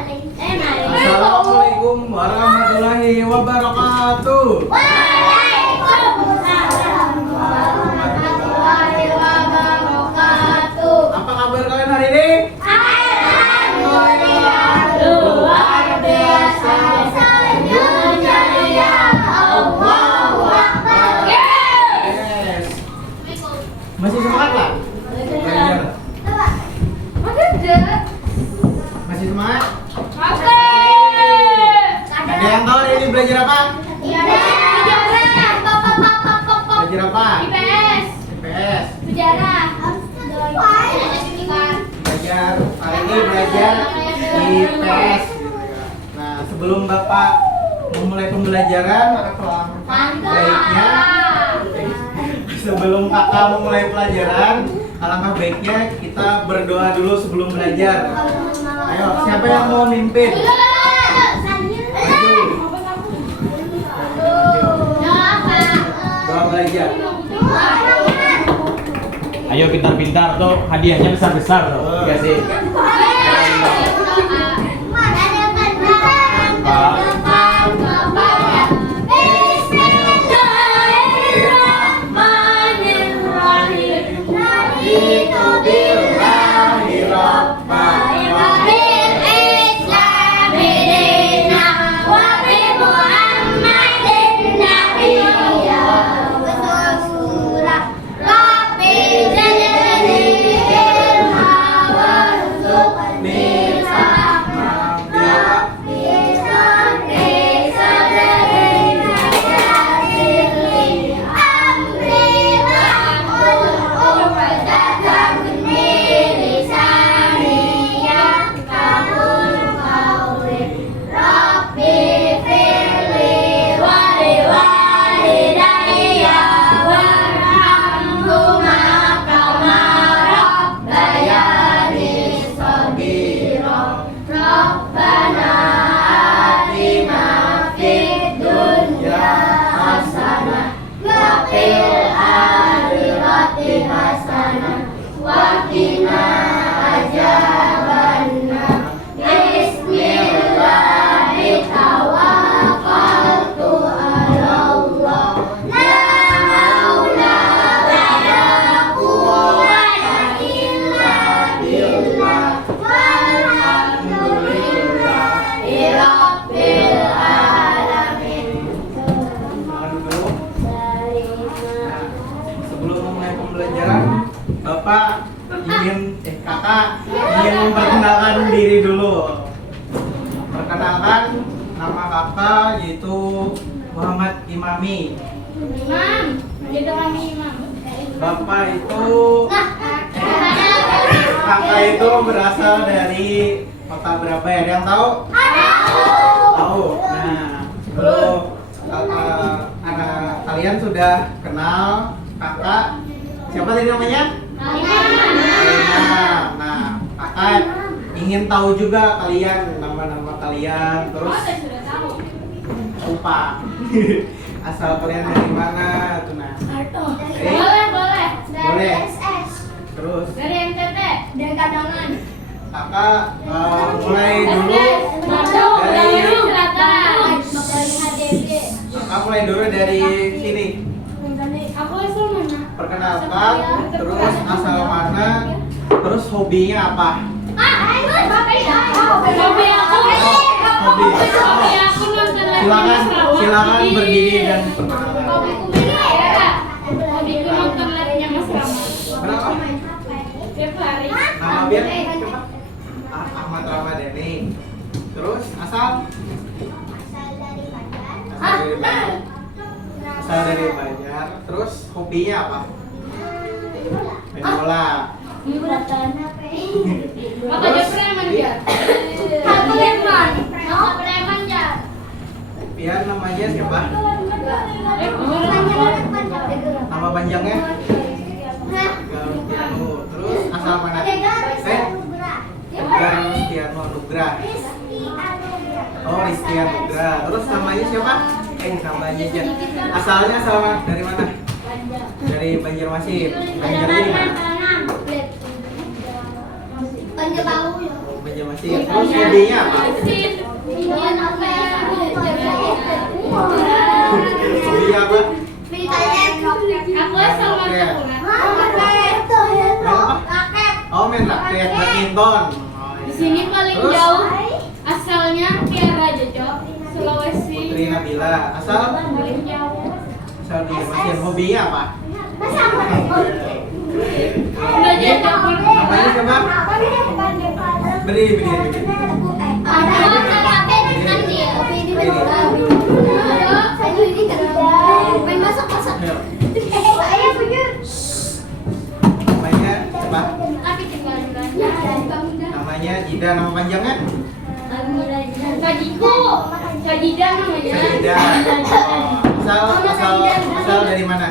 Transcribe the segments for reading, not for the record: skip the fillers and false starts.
Assalamualaikum warahmatullahi wabarakatuh. Waalaikumsalam warahmatullahi wabarakatuh. Apa kabar kalian hari ini? Alhamdulillah, luar biasa. Senyum ceria, Allahu Akbar. Yes. Masih semangat lah? Belajar. Masih semangat? Ada yang tahu hari ini belajar apa? Belajar apa? IPS. IPS. Sejarah. Belajar hari ini belajar IPS. Nah, sebelum Bapak memulai pembelajaran, baiknya sebelum Kakak memulai pelajaran, alangkah baiknya kita berdoa dulu sebelum belajar. Ayo, siapa yang mau mimpin? Maju. Doa belajar. Ayo pintar-pintar tuh, hadiahnya besar-besar tuh. Dikasih. Kakak ingin memperkenalkan diri dulu. Perkenalkan, nama kakak yaitu Muhammad Imami. Imam, jadi kami imam. Bapak itu, kakak itu berasal dari kota berapa ya? Ada yang tahu? Tahu. Nah, sebelum anak kalian sudah kenal kakak, siapa tadi namanya? Nah, kakak ingin tahu juga kalian nama-nama kalian, terus lupa asal kalian dari mana tuh nah. Boleh. Terus Dari NTT, dari Kadangan. kakak mulai dulu dari sini. Aku asal mana? Perkenalkan, terus asal mana, terus hobinya apa? Silakan berdiri dan perkenalkan. Hobiku nonton live-nya Mas Rama. Kenapa? Tiap hari. Nama biar Ahmad Ramadhani. Terus asal? Asal dari Banjar. Terus hobinya apa? Main bola. Makanya preman ya. Preman ya. Pian namanya siapa? Nama panjangnya? Galustiano. Terus asal mana? Galustiano Nugrah. Oh, Rizky Anugrah. Terus namanya siapa? Namanya aja. Asalnya dari mana? Dari Banjarmasin. Banjarnya di mana? Banjar Baru ya. belajar mesin. Terus hobinya apa? Mesin. Ingin apa ya? Hobinya apa? Aku asal main Oh, main raket, badminton. Di sini paling Terus? jauh asalnya Tiara Jojo, Sulawesi. Putri Nabila. Asal Paling jauh. belajar mesin. Hobinya apa? Belajar dapur. Namanya siapa? Berdiri. Namanya siapa? Namanya Jida, nama panjangnya? Kajiku, Kajida namanya. Jida. Asal dari mana?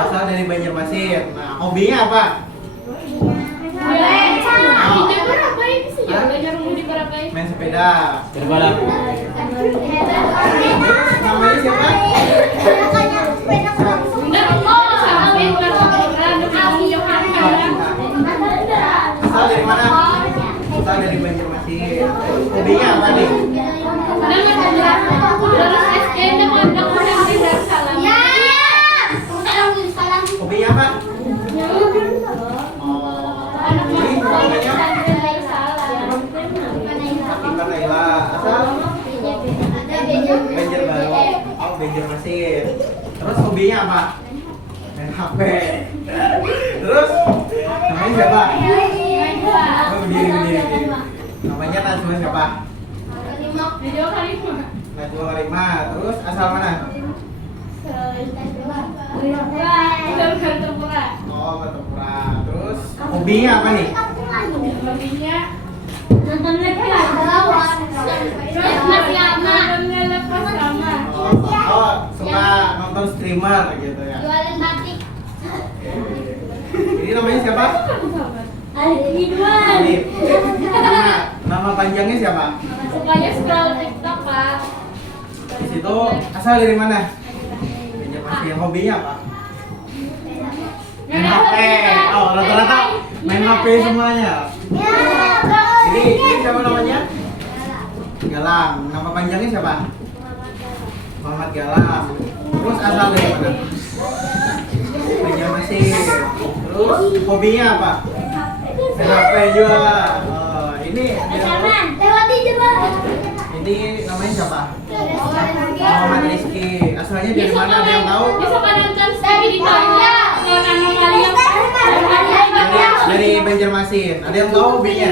Asal dari Banjarmasin. Nah, hobinya apa? Kajida berapa ini sih? Ya, belajar di berapa ini? Main sepeda. Berbalap. Namanya siapa? Asal dari mana? Asal dari Banjarmasin. Hobinya apa nih? Hobinya apa? Ikan Naila. Asal Banjarbaru. Oh, Banjarmasin. Terus hobinya apa? Main HP. Terus namanya siapa? Oh, berdiri. Namanya Najwa siapa? Najwa Karima. Terus asal mana? Oh, Martapura. Terus hobinya apa nih? Oh, suka nonton streamer gitu ya. Ini namanya siapa? Alif. Nama panjangnya siapa? Supaya scroll TikTok, Pak. Di situ asal dari mana? Banjarmasin. Hobinya apa? Main HP. Oh, rata-rata main HP semuanya. Ini siapa namanya? Galang. Nama panjangnya siapa? Muhammad Galang. Terus asal dari mana? Banjarmasin. Terus hobinya apa? Main HP juga. Oh, ini namanya siapa? Muhammad Rizky. Asalnya dari mana? Ada yang tahu? Bisa nonton sendiri di Korea. Nonton Amalia. Dari Banjarmasin. Ada yang tahu hobinya?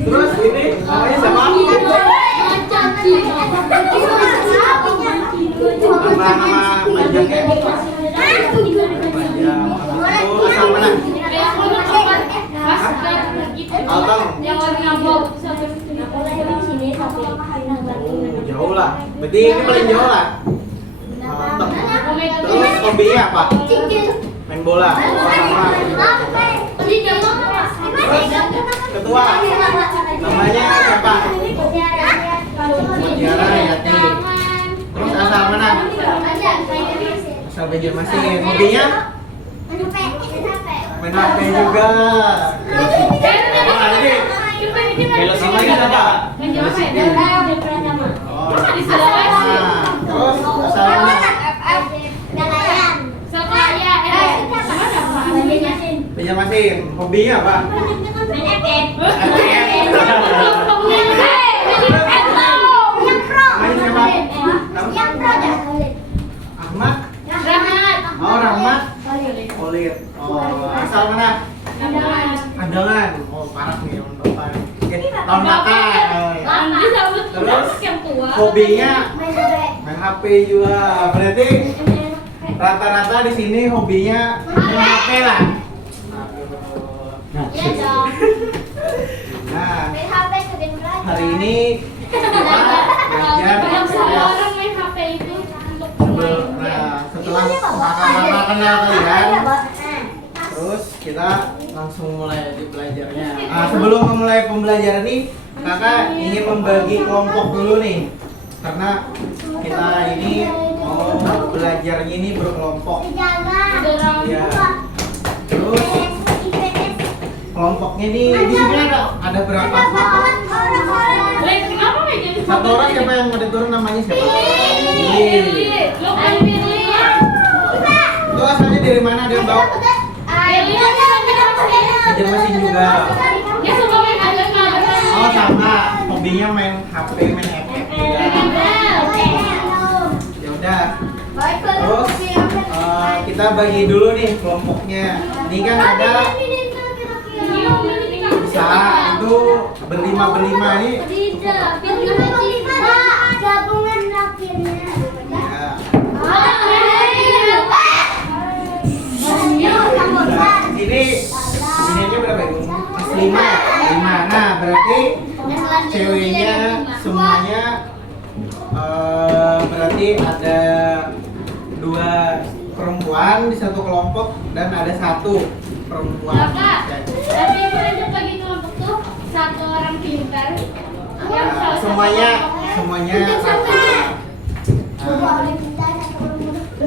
Terus ini namanya siapa? Nama panjangnya? Panjang. Itu asal mana? Altang. Yang warna bau. Oh, jauh lah. Berarti ini paling jauh lah. Mantap. Terus hobinya apa? Main bola. Sama. Ketua. Namanya siapa? Mutiara Yati. Terus asal mana? Asal Banjarmasin. Hobinya? Main HP juga. Wah, ini Velocity ada. Oh, terus asal mana? Banjarmasin. Hobinya apa? Ahmad? Oh, Rahmat. Olit. Oh, asal mana? Andalan. Oh, parah nih tahun depan. Oke, tahun kakak. Terus hobinya main HP juga. Berarti rata-rata di sini hobinya main HP lah. Nah, hari ini kita belajar setelah kakak kenal kalian, terus kita langsung mulai di belajarnya. Nah, sebelum memulai pembelajaran ini, kakak ingin membagi kelompok dulu nih, karena kita ini Oh, belajarnya ini berkelompok. Ya. Terus kelompoknya ini di sini ada berapa? Kenapa kayak gitu? Satu orang siapa yang ada turun namanya siapa? Pilih. Lo kan pilih. Itu asalnya dari mana ada yang tahu? Banjarmasin juga. Dia suka main aja Oh sama, hobinya main HP, main FF juga. Ya udah. Terus kita bagi dulu nih kelompoknya. Ini kan ada bisa itu berlima nih. Gabungan akhirnya. Ya. Ini aja berapa itu? Mas 5 ya? 5. Nah, berarti ceweknya semuanya berarti ada 2 perempuan di satu kelompok dan ada 1 perempuan. Bapak, tapi yang belajar bagi kelompok tuh 1 orang pintar. Semuanya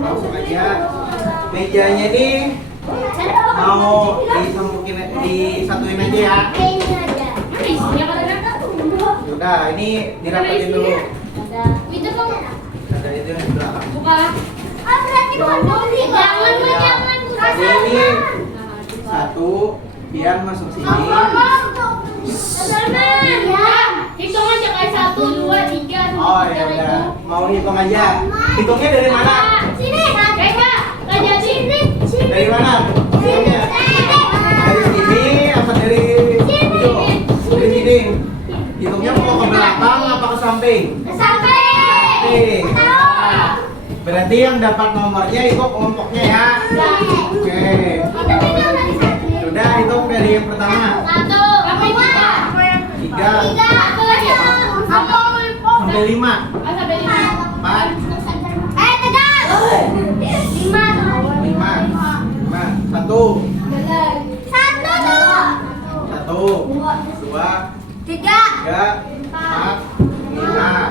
langsung aja mejanya nih mau disatuin aja ya. Udah, ini dirapetin dulu. Itu kok Ada itu yang di belakang. buka. Ini 1 Pian masuk sini. Hitung aja kayak 1, 2, 3. Oh ya udah, mau hitung aja. Hitungnya dari mana? Dari mana? Hitungnya? Dari sini apa dari itu? Dari sini. Hitungnya mau ke belakang apa ke samping? Samping. Nah, berarti yang dapat nomornya itu kelompoknya ya. Oke. Sudah hitung dari yang pertama. 3 sampai 5. 4 5 1 2 3 4 5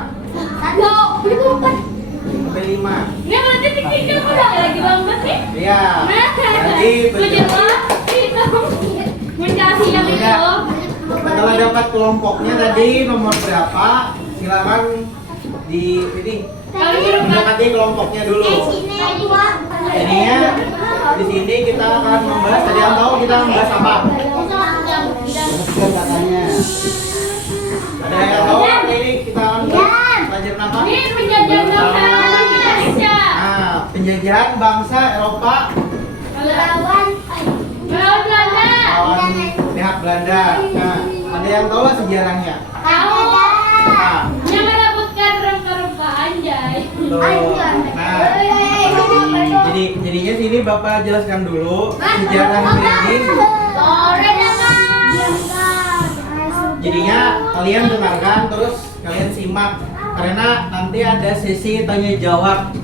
sampai 5. Ya berarti tik-tiknya udah lagi banget sih. Iya. Jadi Mencari yang itu. setelah dapat kelompoknya tadi nomor berapa, silakan di ini mendekati kelompoknya dulu. Jadinya di sini kita akan membahas. Ada yang tahu kita membahas apa? Katanya. Ada yang tahu ini kita akan belajar apa? Ini penjajahan bangsa Indonesia. Nah, penjajahan bangsa Eropa Melawan Belanda. lawan pihak Belanda. Nah, ada yang tahu nggak sejarahnya? Tahu. Nah, Yang merebutkan rempah-rempah anjay. tuh. Nah, jadinya sini Bapak jelaskan dulu sejarah ini. Jadinya kalian dengarkan terus kalian simak karena nanti ada sesi tanya jawab.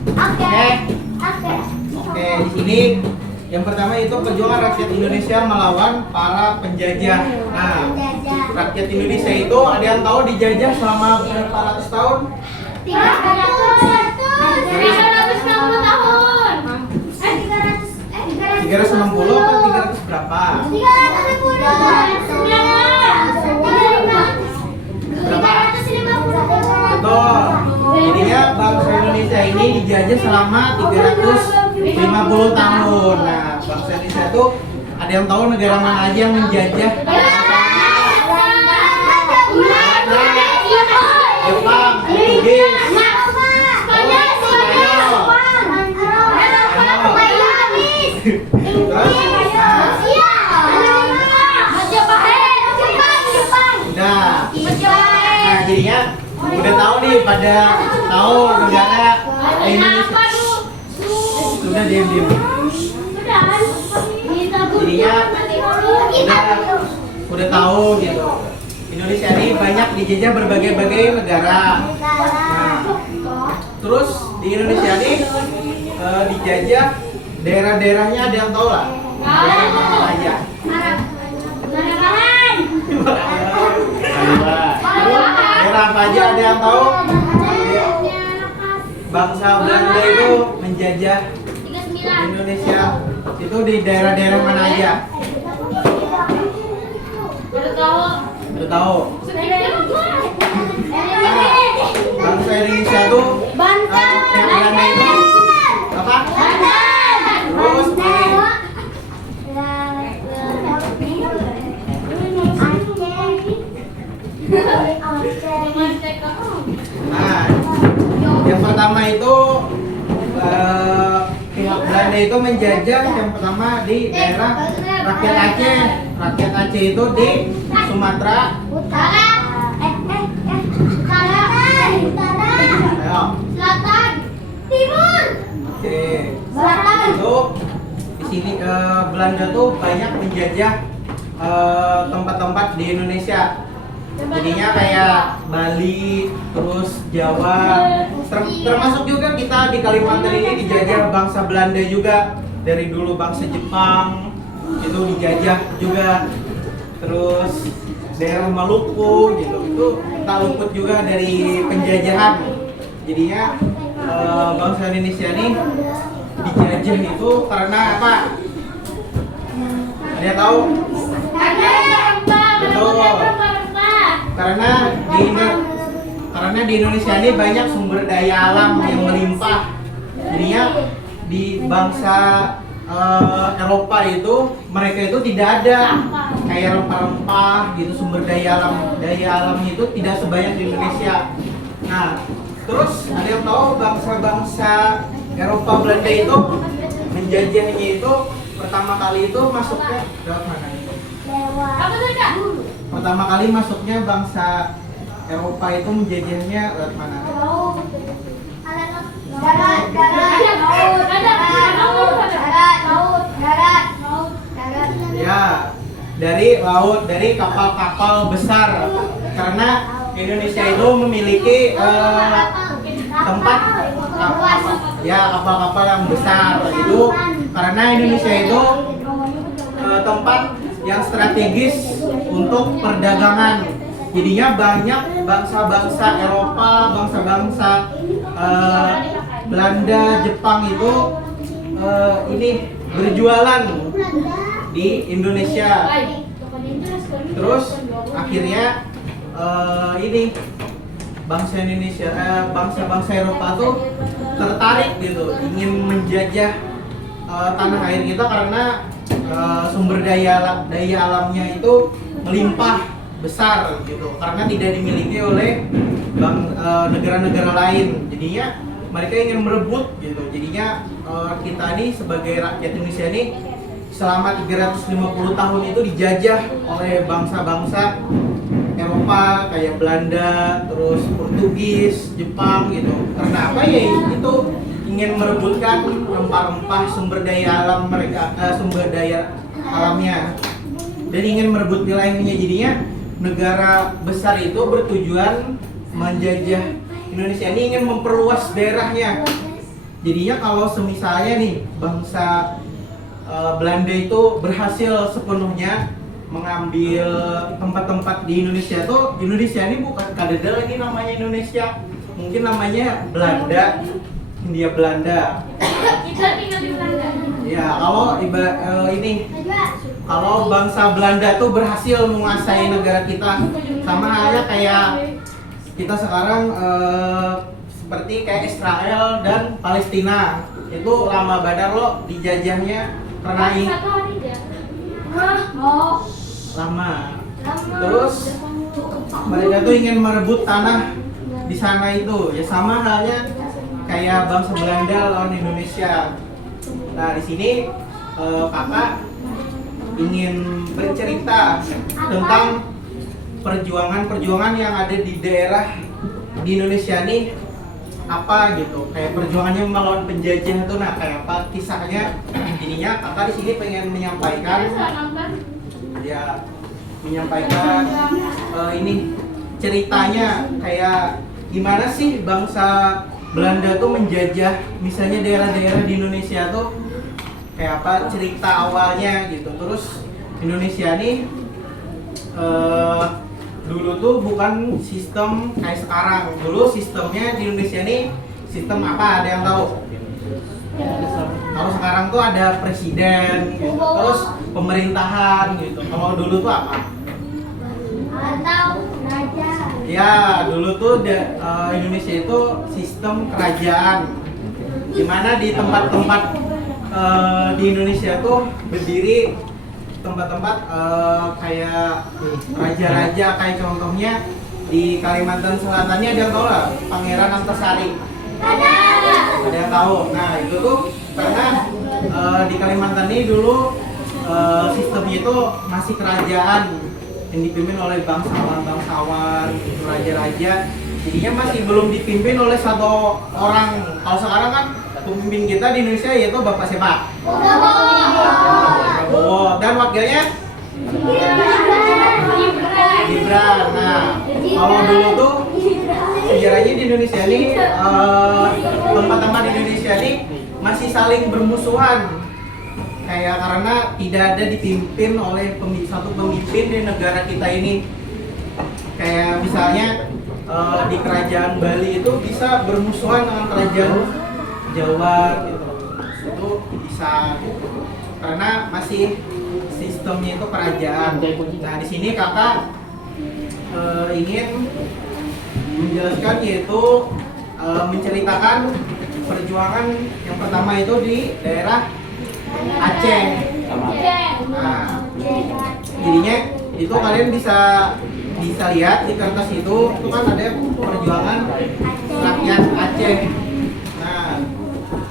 Oke, di sini yang pertama itu perjuangan rakyat Indonesia melawan para penjajah. Nah, rakyat Indonesia itu ada yang tahu dijajah selama berapa ratus tahun? 360 tahun. 360 atau 300 berapa? Betul. Jadinya bangsa Indonesia ini dijajah selama 350 tahun. Nah, bangsa Indonesia itu ada yang tahu negara mana aja yang menjajah? Jepang, Portugis, udah. Nah, jadinya udah tahu nih pada tahu negara Indonesia. Sudah diam. Jadinya udah tahu gitu. Indonesia ini banyak dijajah berbagai-bagai negara. Nah, terus di Indonesia ini dijajah daerah-daerahnya ada yang tahu lah? Daerah mana aja? Daerah apa aja ada yang tahu? bangsa Belanda itu menjajah 39. Indonesia itu di daerah-daerah mana aja? Baru tahu. Udah tahu. Sudah ada Bangsa Indonesia tuh Banten. yang Belanda itu apa? Terus nah, yang pertama itu pihak Belanda itu menjajah yang pertama di daerah rakyat Aceh. Rakyat Aceh itu di Sumatera. Utara. Utara. Ayo. Selatan. Timur. Oke. Selatan. Itu di sini Belanda tuh banyak menjajah tempat-tempat di Indonesia. Jadinya kayak Bali, terus Jawa, termasuk juga kita di Kalimantan ini dijajah bangsa Belanda juga. Dari dulu bangsa Jepang itu dijajah juga. Terus daerah Maluku gitu itu tak luput juga dari penjajahan. Jadinya bangsa Indonesia ini dijajah itu karena apa? Ada yang tahu? Betul. Karena di Indonesia ini banyak sumber daya alam yang melimpah. Jadinya di bangsa Eropa itu mereka itu tidak ada kayak rempah-rempah gitu, sumber daya alamnya itu tidak sebanyak di Indonesia. Nah, terus ada yang tahu bangsa-bangsa Eropa Belanda itu menjajahnya itu pertama kali itu masuknya lewat mana itu? Apa tuh, Kak? Pertama kali masuknya bangsa Eropa itu menjajahnya lewat mana? Ya, dari laut, dari kapal-kapal besar. Karena Indonesia itu memiliki tempat ya kapal-kapal yang besar itu karena Indonesia itu tempat yang strategis untuk perdagangan. Jadinya banyak bangsa-bangsa Eropa, bangsa-bangsa Belanda, Jepang itu ini berjualan di Indonesia. Terus akhirnya ini bangsa-bangsa Eropa tuh tertarik gitu, ingin menjajah tanah air kita karena sumber daya alamnya itu melimpah besar gitu, karena tidak dimiliki oleh negara-negara lain. Jadinya mereka ingin merebut gitu. Jadinya kita nih sebagai rakyat Indonesia ini selama 350 tahun itu dijajah oleh bangsa-bangsa Eropa kayak Belanda, terus Portugis, Jepang gitu. Karena apa ya? Itu ingin merebutkan rempah-rempah sumber daya alam mereka, sumber daya alamnya, dan ingin merebut wilayahnya. Jadinya negara besar itu bertujuan menjajah Indonesia ini, ingin memperluas daerahnya. Jadinya kalau semisalnya nih bangsa Belanda itu berhasil sepenuhnya mengambil tempat-tempat di Indonesia tuh, Indonesia ini bukan kadedel ini namanya Indonesia, mungkin namanya Belanda, Hindia Belanda. Kita tinggal di Belanda. Ya, kalau bangsa Belanda tuh berhasil menguasai negara kita, sama halnya kayak kita sekarang seperti kayak Israel dan Palestina. Itu lama badar loh dijajahnya karena Satu hari aja. Oh. lama. Terus mereka tuh ingin merebut tanah di sana itu, ya sama halnya kayak bangsa Belanda lawan Indonesia. Nah, di sini kakak ingin bercerita tentang perjuangan yang ada di daerah di Indonesia nih, apa gitu, kayak perjuangannya melawan penjajah itu. Nah, kayak apa kisahnya? Jadinya kakak di sini pengen menyampaikan ini ceritanya kayak gimana sih bangsa Belanda tuh menjajah misalnya daerah-daerah di Indonesia tuh, kayak apa cerita awalnya gitu. Terus Indonesia nih dulu tuh bukan sistem kayak sekarang. Dulu sistemnya di Indonesia nih sistem apa? Ada yang tahu? Kalau sekarang tuh ada presiden, gitu. Terus pemerintahan gitu. Kalau dulu tuh apa? Atau raja. Ya, dulu tuh Indonesia itu sistem kerajaan. Dimana di tempat-tempat di Indonesia tuh berdiri tempat-tempat kayak raja-raja, kayak contohnya di Kalimantan Selatannya ada yang tahu lah, Pangeran Antasari. Ada yang tahu? Nah itu tuh karena di Kalimantan ini dulu sistemnya itu masih kerajaan yang dipimpin oleh bangsawan-bangsawan, gitu, raja-raja. Jadinya masih belum dipimpin oleh satu orang. Kalau sekarang kan pemimpin kita di Indonesia yaitu Bapak siapa? Prabowo. Dan wakilnya Gibran. Nah, kalau dulu tuh sejarahnya di Indonesia ini tempat-tempat di Indonesia ini masih saling bermusuhan. Kayak karena tidak ada dipimpin oleh satu pemimpin di negara kita ini. Kayak misalnya di kerajaan Bali itu bisa bermusuhan dengan kerajaan Jawa gitu. Itu bisa karena masih sistemnya itu kerajaan. Nah, di sini kakak ingin menjelaskan yaitu menceritakan perjuangan yang pertama itu di daerah Aceh. Nah, jadinya itu kalian bisa lihat di kertas itu kan ada perjuangan rakyat Aceh. Nah,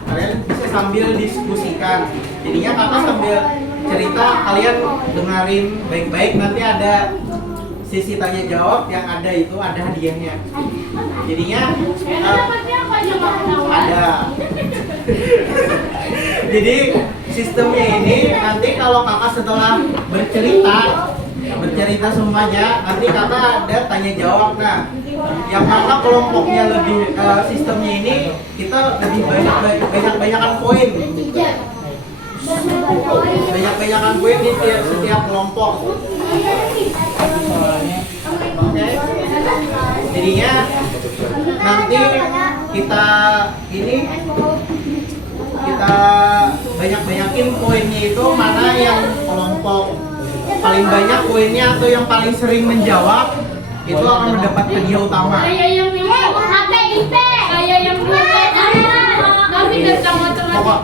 kalian bisa sambil diskusikan. Jadinya kakak sambil cerita, kalian dengerin baik-baik, nanti ada sesi tanya jawab yang ada itu ada hadiahnya. Jadinya ada. Jadi sistemnya ini nanti kalau kakak setelah bercerita semuanya, nanti kakak ada tanya jawab. Nah, yang kakak kelompoknya lebih sistemnya ini kita lebih banyakan poin. Banyakan poin di setiap kelompok. Oke. Jadinya nanti kita banyakin poinnya itu mana yang kelompok paling banyak poinnya atau yang paling sering menjawab itu akan mendapat hadiah utama. Kayak yang HPIP, kayak yang kami dari matematika.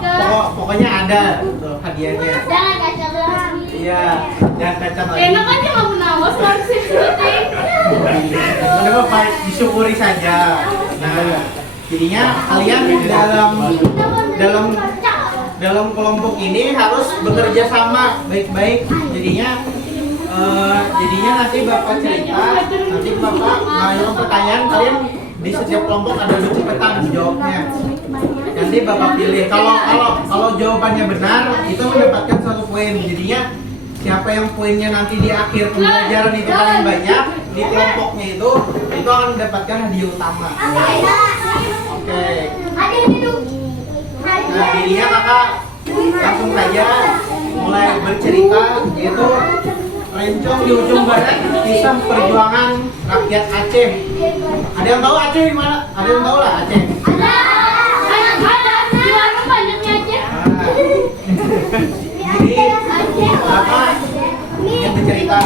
Pokoknya ada tuh hadiahnya. Jangan kaca lagi. Iya, jangan kaca lagi. Enak aja nggak menawas harus syuting. Udah Bapak disyukuri saja. Nah, jadinya kalian dalam kelompok ini harus bekerja sama baik-baik. Jadinya nanti Bapak cerita, nanti Bapak mengajukan pertanyaan, kalian di setiap kelompok ada cepetan jawabnya. Nanti Bapak pilih. Kalau jawabannya benar, itu mendapatkan 1 poin. Jadinya siapa yang poinnya nanti di akhir pembelajaran itu paling banyak di kelompoknya itu akan mendapatkan hadiah utama. Oke. Nah, jadinya kakak langsung saja mulai bercerita, yaitu Rencong di ujung barat, kisah perjuangan rakyat Aceh. Ada yang tahu Aceh di mana? Ada yang tahu lah Aceh? Ada di warung banyaknya aja. Jadi kakak yang bercerita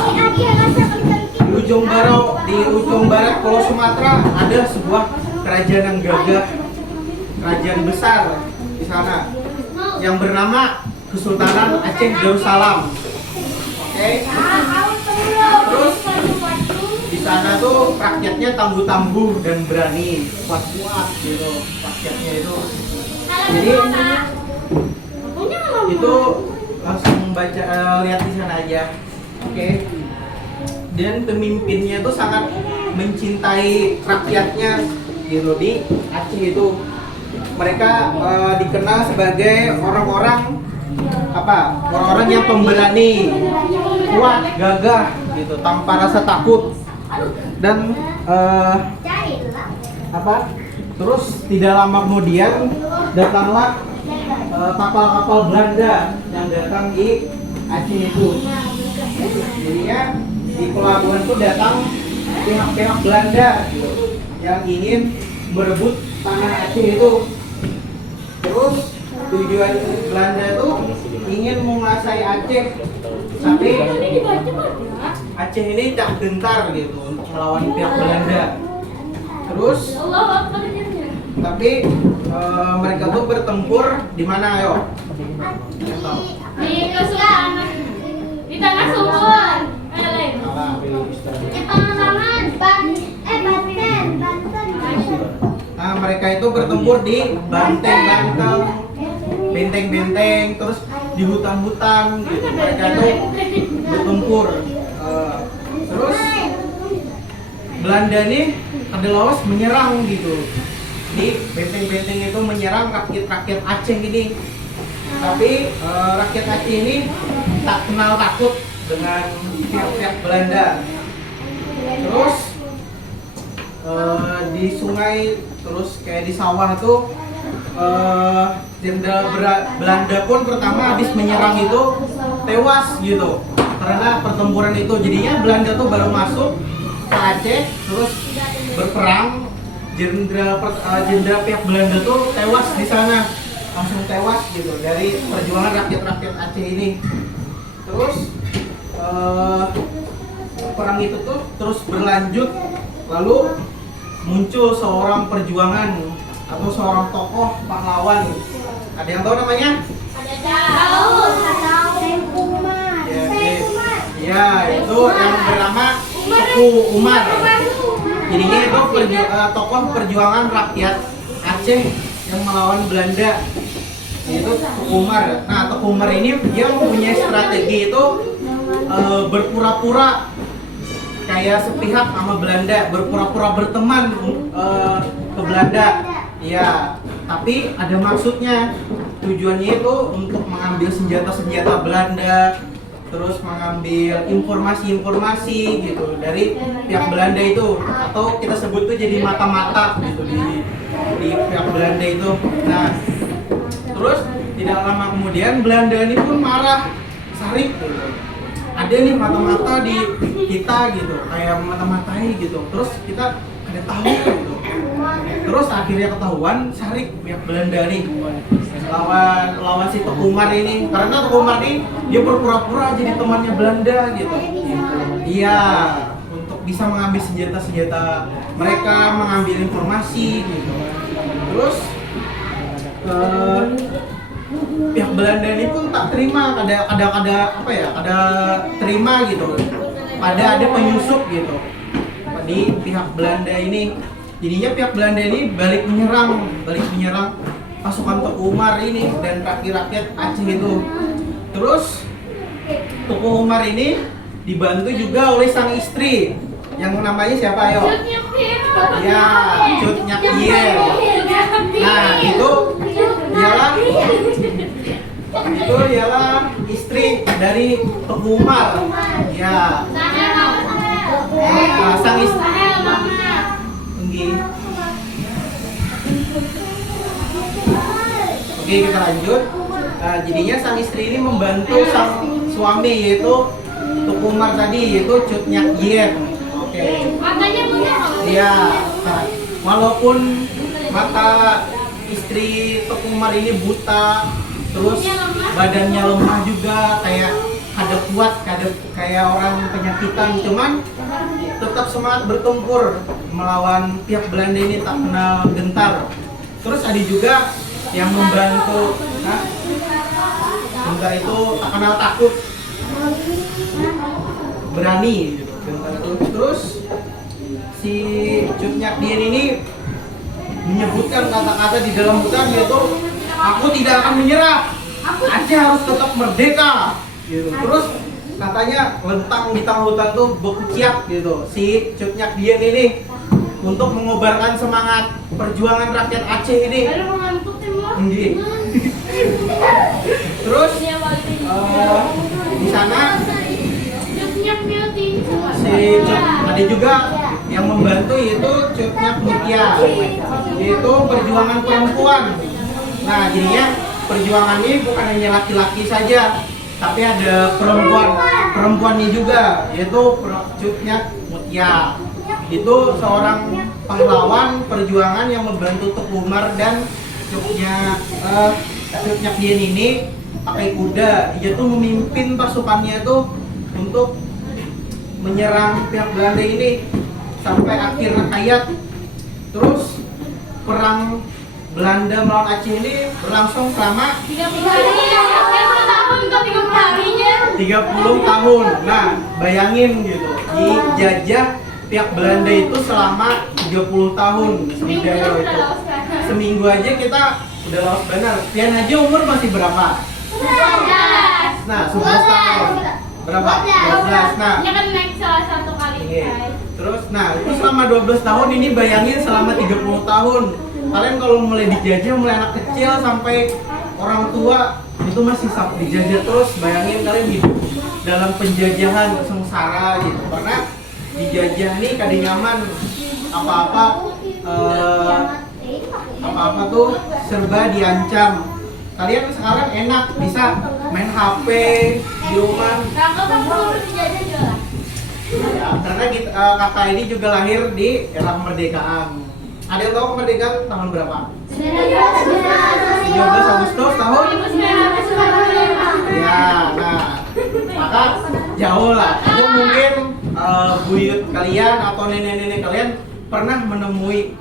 di ujung barat Pulau Sumatera ada sebuah kerajaan yang gagah, kerajaan besar di sana yang bernama Kesultanan Aceh Darussalam. Oke. Terus di sana tuh rakyatnya tangguh-tangguh dan berani, kuat-kuat gitu rakyatnya itu. Jadi itu langsung baca lihat di sana aja. Oke. Dan pemimpinnya itu sangat mencintai rakyatnya gitu di Aceh itu. Mereka dikenal sebagai orang-orang yang pemberani, kuat, gagah gitu, tanpa rasa takut. Dan terus tidak lama kemudian datanglah kapal-kapal Belanda yang datang di Aceh itu. Jadinya di pelabuhan itu datang pihak-pihak Belanda gitu, yang ingin merebut tanah Aceh itu. Terus tujuan Belanda tuh ingin menguasai Aceh, tapi Aceh ini tak gentar gitu untuk melawan pihak Belanda. Terus tapi mereka tuh bertempur di mana, ayo? Nggak tahu. Di Kesulitan. Di Tanah Subur. Apa? Tangan, Banten. Nah, mereka itu bertempur di benteng-benteng, benteng-benteng, terus di hutan-hutan gitu. Mereka itu bertempur. Terus Belanda nih Kadelawas menyerang gitu. Di benteng-benteng itu menyerang rakyat-rakyat Aceh ini. Tapi rakyat Aceh ini tak kenal takut dengan pihak-pihak Belanda. Terus di sungai, terus kayak di sawah tuh jenderal Belanda pun pertama habis menyerang itu tewas gitu karena pertempuran itu. Jadinya Belanda tuh baru masuk ke Aceh terus berperang, jenderal pihak Belanda tuh tewas di sana, langsung tewas gitu dari perjuangan rakyat Aceh ini. Terus perang itu tuh terus berlanjut, lalu muncul seorang perjuangan atau seorang tokoh pahlawan. Ada yang tahu namanya? Ya, itu yang bernama Teku Umar. Jadinya itu tokoh perjuangan rakyat Aceh yang melawan Belanda. Itu Teku Umar. Nah, Teku Umar ini dia mempunyai strategi itu berpura-pura kayak sepihak sama Belanda, berpura-pura berteman ke Belanda. Ya, tapi ada maksudnya. Tujuannya itu untuk mengambil senjata-senjata Belanda, terus mengambil informasi-informasi gitu dari pihak Belanda itu, atau kita sebut tuh jadi mata-mata gitu di pihak Belanda itu. Nah, terus tidak lama kemudian Belanda ini pun marah, Sarip gitu. Ada nih mata-mata di kita gitu, kayak mata-matai gitu. Terus kita ada tahu gitu. Terus akhirnya ketahuan Sarip pihak Belanda nih lawan si Teku Umar ini, karena Teku Umar ini dia berpura-pura jadi temannya Belanda gitu. Iya, untuk bisa mengambil senjata-senjata mereka, mengambil informasi gitu. Terus pihak Belanda ini pun tak terima, ada terima gitu. Ada penyusup gitu di pihak Belanda ini. Jadinya pihak Belanda ini balik menyerang pasukan Teku Umar ini dan rakyat Aceh itu. Terus Teku Umar ini dibantu juga oleh sang istri yang namanya siapa, ayo? Ya, Cut Nyak Diel. Nah, itu ialah istri dari Teku Umar. Ya. Nah, sang istri. Oke, kita lanjut. Nah, jadinya sang istri ini membantu sang suami, yaitu Teku Umar tadi, yaitu Cut Nyak Diel. Oke. Matanya punya. Iya. Nah, walaupun mata istri Teku Umar ini buta, terus badannya lemah juga, kayak ada kuat, kayak orang penyakitan, cuman tetap semangat bertempur melawan pihak Belanda ini, tak kenal gentar. Terus ada juga yang membantu, gentar itu tak kenal takut, berani gitu, gentar itu. Terus si Cut Nyak Diel ini menyebutkan kata-kata di dalam hutan, yaitu aku tidak akan menyerah, Aceh harus tetap merdeka gitu. Terus katanya lentang di tengah hutan tuh berkuciak gitu si Cut Nyak Diel ini untuk mengobarkan semangat perjuangan rakyat Aceh ini. Terus di sana ada juga yang membantu, yaitu Cut Nyak Mutia, yaitu perjuangan perempuan. Nah, jadinya perjuangan ini bukan hanya laki-laki saja, tapi ada perempuannya juga, yaitu Cut Nyak Mutia. Itu seorang pahlawan perjuangan yang membantu Teku Umar dan Cut Nyak Dien ini pakai kuda. Dia tuh memimpin pasukannya tuh untuk menyerang pihak Belanda ini sampai akhir hayat. Terus perang Belanda melawan Aceh ini berlangsung selama 30 hari. 30 harinya. 30 tahun. Nah, bayangin gitu, dijajah pihak Belanda itu selama 30 tahun. Seminggu aja kita udah lolos benar. Pian aja umur masih berapa? 12. Nah, 11 tahun. Berapa? 12. Nah, Dia kan naik salah satu kali. Oke. Terus, nah itu selama 12 tahun ini bayangin selama 30 tahun. Kalian kalau mulai dijajah, mulai anak kecil sampai orang tua itu masih dijajah terus. Bayangin kalian hidup dalam penjajahan sengsara gitu. Karena dijajah nih kadang nyaman, apa-apa tuh serba diancam. Kalian sekarang enak bisa main HP di rumah. Kakak kan perlu dijajah juga. Ya, karena kita, kakak ini juga lahir di era kemerdekaan. Ada yang tahu kemerdekaan tahun berapa? 13 Agustus tahun? Ya, nah, maka jauh lah. Itu mungkin buyut kalian atau nenek-nenek kalian pernah menemui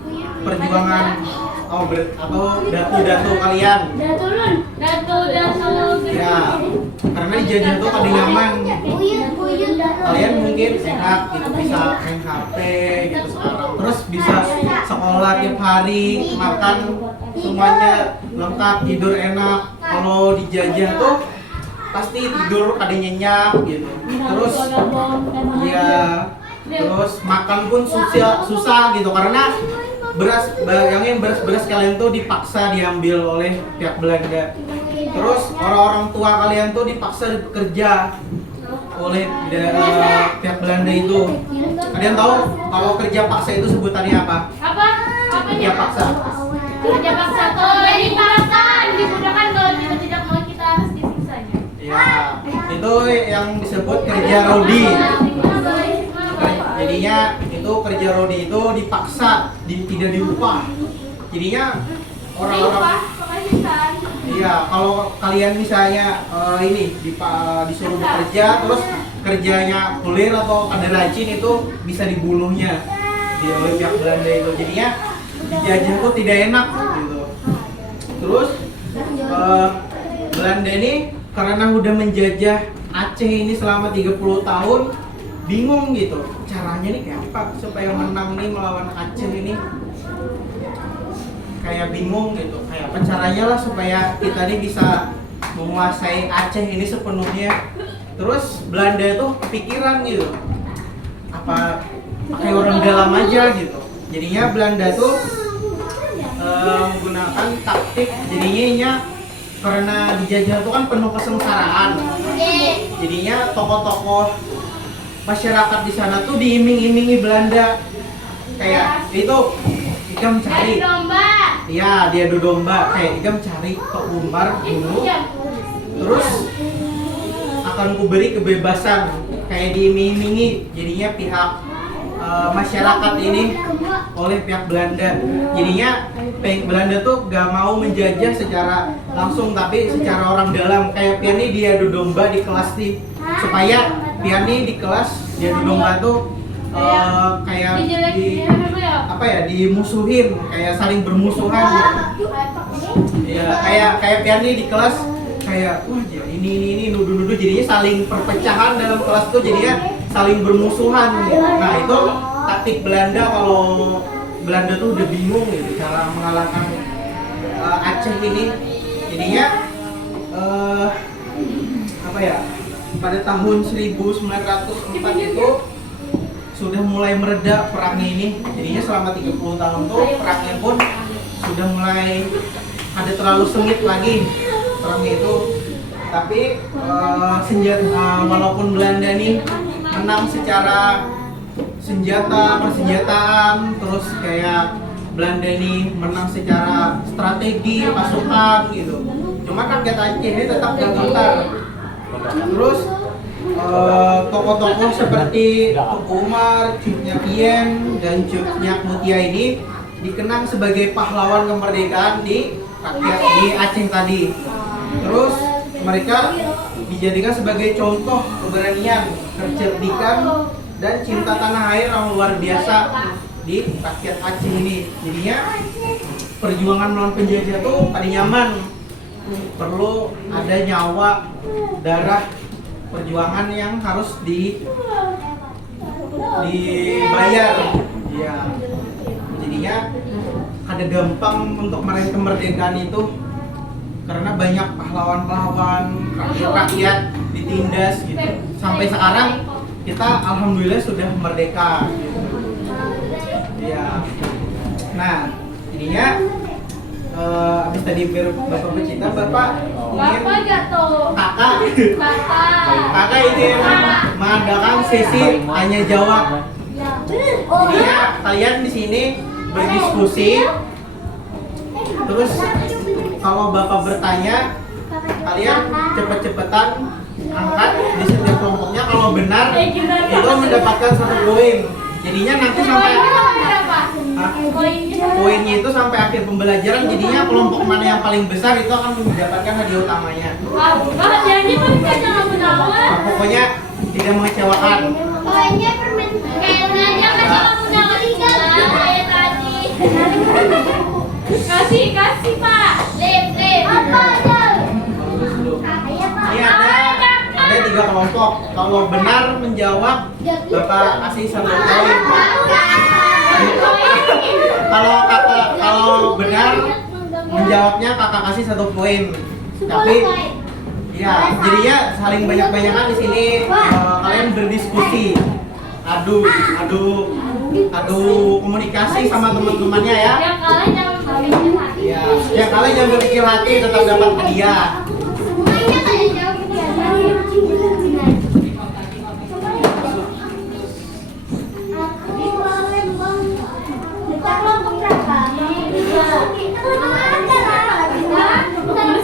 perjuangan atau datu-datu kalian. Datu. Ya, karena dijajah tuh kadang nyaman. Kalian mungkin enak gitu bisa main HP gitu sekarang. Terus bisa sekolah tiap hari, makan semuanya lengkap, tidur enak. Kalau dijajah tuh pasti tidur kadang nyenyak gitu. Terus ya terus makan pun susah gitu karena bayangin beras kalian tuh dipaksa diambil oleh pihak Belanda. Terus orang-orang tua kalian tuh dipaksa bekerja oleh pihak Belanda itu. Kalian tahu kalau kerja paksa itu sebutannya apa? Apa? Kerja paksa. Kerja paksa tuh dipaksakan, digunakan kalau kita tidak mau kita harus disiksanya. Ya, itu yang disebut kerja rodi. Jadinya itu kerja rodi itu dipaksa, tidak diupah. Jadinya orang-orang iya, kalau kalian misalnya disuruh bekerja terus kerjanya kulir atau kada rajin itu bisa dibunuhnya oleh pihak Belanda itu. Jadinya dijajah tuh tidak enak gitu. Terus Belanda ini karena udah menjajah Aceh ini selama 30 tahun bingung gitu. Caranya nih kayak apa supaya menang nih melawan Aceh ini? Kayak bingung gitu, kayak apa caranya lah supaya kita nih bisa menguasai Aceh ini sepenuhnya. Terus Belanda tuh kepikiran gitu, apa pakai orang dalam aja gitu. Jadinya Belanda tuh menggunakan taktik, jadinya karena dijajah tuh kan penuh kesengsaraan. Jadinya tokoh-tokoh masyarakat di sana tuh diiming-imingi Belanda kayak itu Ikam cari. Iya, dia adu domba. Kayak Ikam cari ke Umar dulu. Terus akan kuberi kebebasan. Kayak diiming-imingi. Jadinya pihak masyarakat ini oleh pihak Belanda. Jadinya pihak Belanda tuh gak mau menjajah secara langsung tapi secara orang dalam. Kayak Piani dia adu domba di kelas nih. Supaya Piani di kelas dia adu domba tuh kayak dimusuhin, kayak saling bermusuhan. Ya, kayak Piani di kelas kayak wah ini nuduh-nuduh jadinya saling perpecahan dalam kelas tuh jadinya saling bermusuhan. Nah, itu taktik Belanda kalau Belanda tuh udah bingung gitu cara mengalahkan Aceh ini. Jadinya pada tahun 1904 itu sudah mulai mereda perangnya ini. Jadinya selama 30 tahun tuh perangnya pun sudah mulai ada terlalu sengit lagi perangnya itu. Tapi walaupun Belanda nih menang secara persenjataan, terus kayak Belanda nih menang secara strategi pasukan gitu. Cuma rakyat Aceh ini tetap gak gentar. Terus tokoh-tokoh seperti Tuku Umar, Cutnya Pien, dan Cutnya Mutia ini dikenang sebagai pahlawan kemerdekaan di rakyat di Aceh tadi. Terus mereka dijadikan sebagai contoh keberanian, kecerdikan, dan cinta tanah air yang luar biasa di rakyat Aceh ini. Jadinya perjuangan melawan penjajah tuh tadi nyaman, perlu ada nyawa, darah, perjuangan yang harus dibayar. Ya, jadinya ada gampang untuk meraih kemerdekaan itu karena banyak pahlawan-pahlawan, rakyat ditindas gitu. Sampai sekarang kita alhamdulillah sudah merdeka. Gitu. Ya, nah jadinya habis tadi Bapak bercerita, Bapak ingin Bapak gak tuh? kakak ingin mengadakan sesi tanya jawab. Jadinya kalian di sini berdiskusi, terus kalau Bapak bertanya, kalian cepet-cepetan angkat di setiap kelompoknya. Kalau benar itu mendapatkan 1 poin. Jadinya nanti sampai poinnya itu sampai akhir pembelajaran. Jadinya kelompok mana yang paling besar itu akan mendapatkan hadiah utamanya. Hadiahnya kan jangan menawar. Pokoknya tidak mengecewakan. Pokoknya permen kayaknya kan cuma udah meninggal kayak tadi. Kasih Pak. Lip apa aja? Ini ada 3 kelompok. Kalau benar menjawab, Bapak kasih 1 poin. Kalau benar menjawabnya kakak kasih 1 poin. Tapi ya jadinya saling banyak-banyakan di sini. Kalian berdiskusi, adu komunikasi sama teman-temannya ya. Yang kalah jangan berpikir hati. Ya, yang kalian jangan berpikir hati, tetap dapat hadiah. Semuanya kayak jauh dia.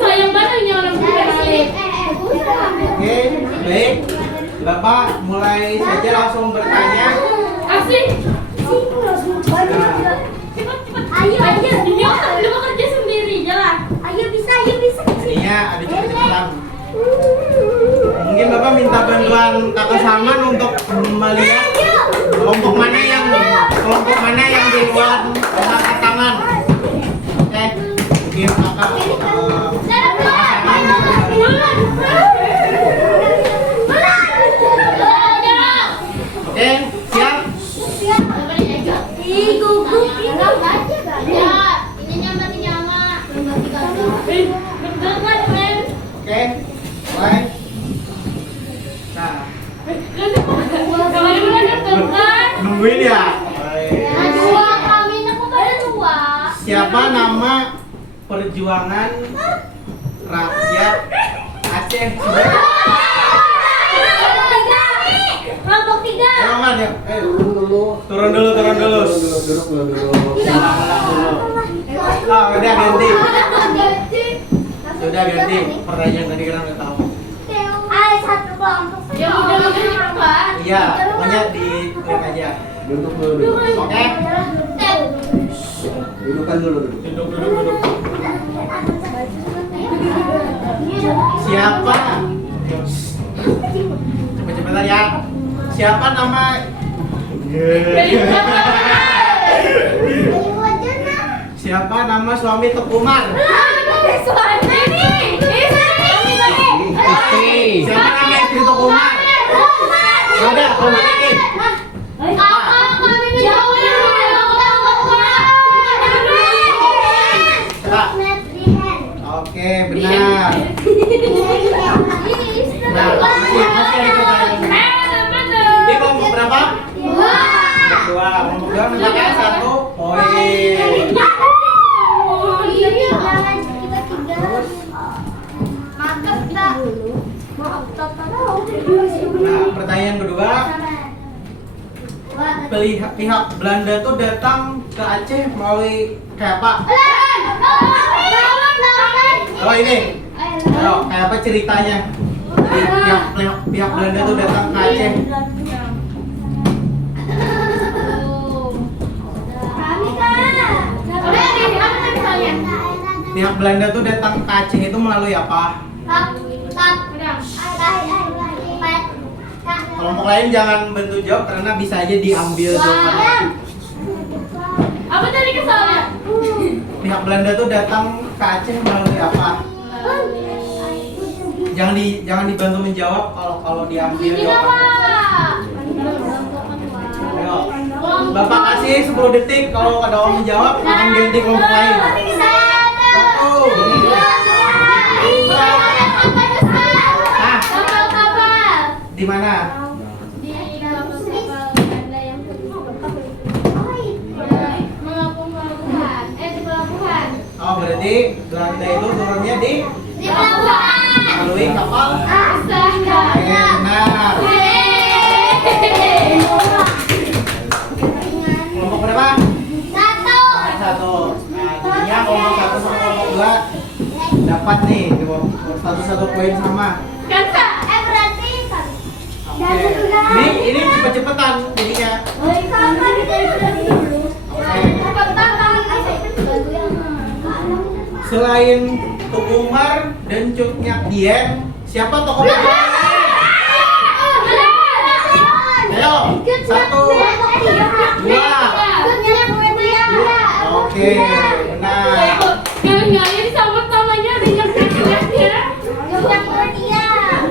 Sayang banget ini orang Oke, baik. Bapak mulai saja langsung bertanya. Kasih. Ayo, Dia udah kerja sendiri, jalan. ayo bisa. Jadinya ada cepat-cepatan. Mungkin Bapak minta bantuan Kakak Salman untuk melihat kelompok mana yang duluan angkat tangan. Oke, mungkin Kakak Oke, siap? Ih, gugup itu aja kan. Ini nyama. Bener kan, men? Oke, mulai. Nah, nungguin ya. Dua kami aku pada dua. Siapa nama perjuangan rakyat Aceh? Kelompok 3. Ayo Man ya. Turun dulu. Udah ganti. Sudah ganti. Pertanyaan tadi kan udah tahu. Satu kelompok. Yang udah lebih apa? Iya, pokoknya di klik aja. Duduk dulu. Oke. Dudukan dulu. Duduk. Siapa? Cepet-cepetan ya. Siapa nama? Siapa nama suami Tuku Umar? Siapa nama istri Tuku Umar? Ada, ini. Oke, benar. Nah, masih ada pertanyaan. Ini kelompok berapa? 2. Kelompok 2 mendapatkan 1 poin. Nah, pertanyaan kedua. Pihak Belanda tuh datang ke Aceh melalui kayak apa? Oh ini. Ayo, kayak apa ceritanya? Di pihak Belanda tuh datang ke Aceh. Pihak Belanda tuh datang ke Aceh itu melalui apa? Kelompok lain jangan bantu jawab karena bisa aja diambil jawabannya. Apa tadi kesalnya? Pihak Belanda tuh datang ke Aceh melalui apa? Jangan dibantu menjawab kalau diambil jawabannya. Ayo. Bapak kasih 10 detik kalau ada orang menjawab akan ganti kelompok lain. 1. Di mana? Oh, berarti Belanda itu turunnya di melalui kapal. Benar. Kelompok berapa? 1. Nah, jadinya kelompok 1 sama kelompok 2 dapat nih satu poin sama. Oke. Ini cepet-cepetan jadinya. Selain Tuku Umar dan Cut Nyak Dien, siapa tokoh lain? Ayo, 1, 2. Oke, benar. Ngalih-ngalih sama namanya ya.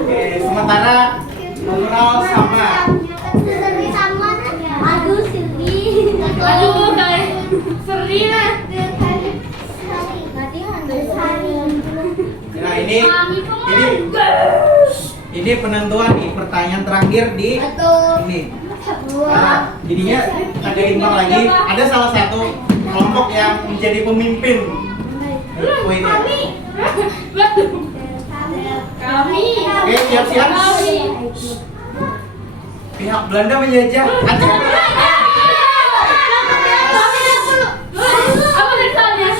Oke, sementara overall sama. Aduh, kayak seri lah. Nah, ini penentuan nih pertanyaan terakhir di ini. Nah, jadinya ada imbang lagi. Ada salah satu kelompok yang menjadi pemimpin. Poinnya. Kami. Oke, siap-siap. Pihak Belanda menjajah Aceh. Apa misalnya?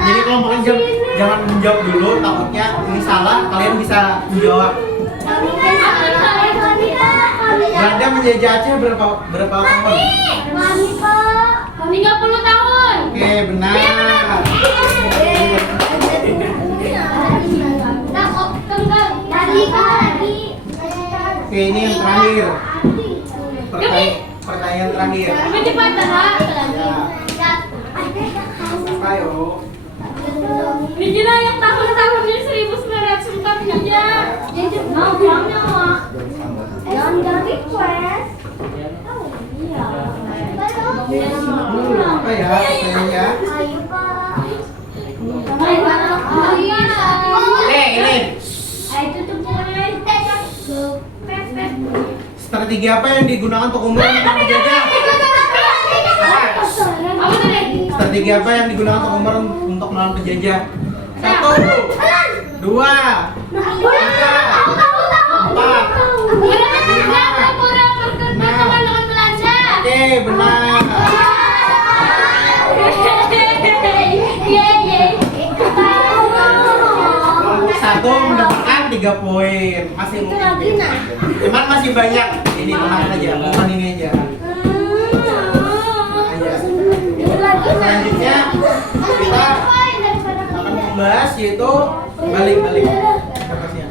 Jadi kelompoknya jangan menjawab dulu, takutnya ini salah, kalian bisa menjawab. Belanda menjajah Aceh berapa tahun? 30 tahun. Oke, benar. Oke, ini yang terakhir. Pertanyaan terakhir. Lebih cepat, Tara. Ayo. Bijina yang tahun-tahunnya 1943. Mau uangnya, Mak. Jangan request. Apa ya pertanyaannya? Ini. Strategi apa yang digunakan untuk untuk menjajah? Apa tadi? Strategi apa yang digunakan untuk untuk melawan penjajah? 1, 2, 3, 4. Oke, benar. Satu mendapatkan 3 poin. Masih mungkin. Cuman masih banyak. Ini tenang aja, bukan ini aja. Selanjutnya kita akan membahas yaitu balik-balik kertasnya.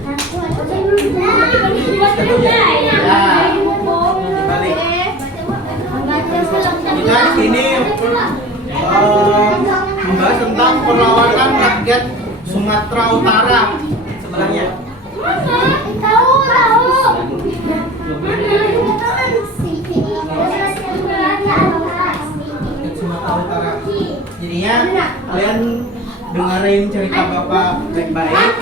Tentunya. Ya. Balik. Kita di sini membahas tentang perlawanan rakyat Sumatera Utara sebenarnya. Sumatera Utara. Jadinya kalian dengerin cerita Bapak baik-baik.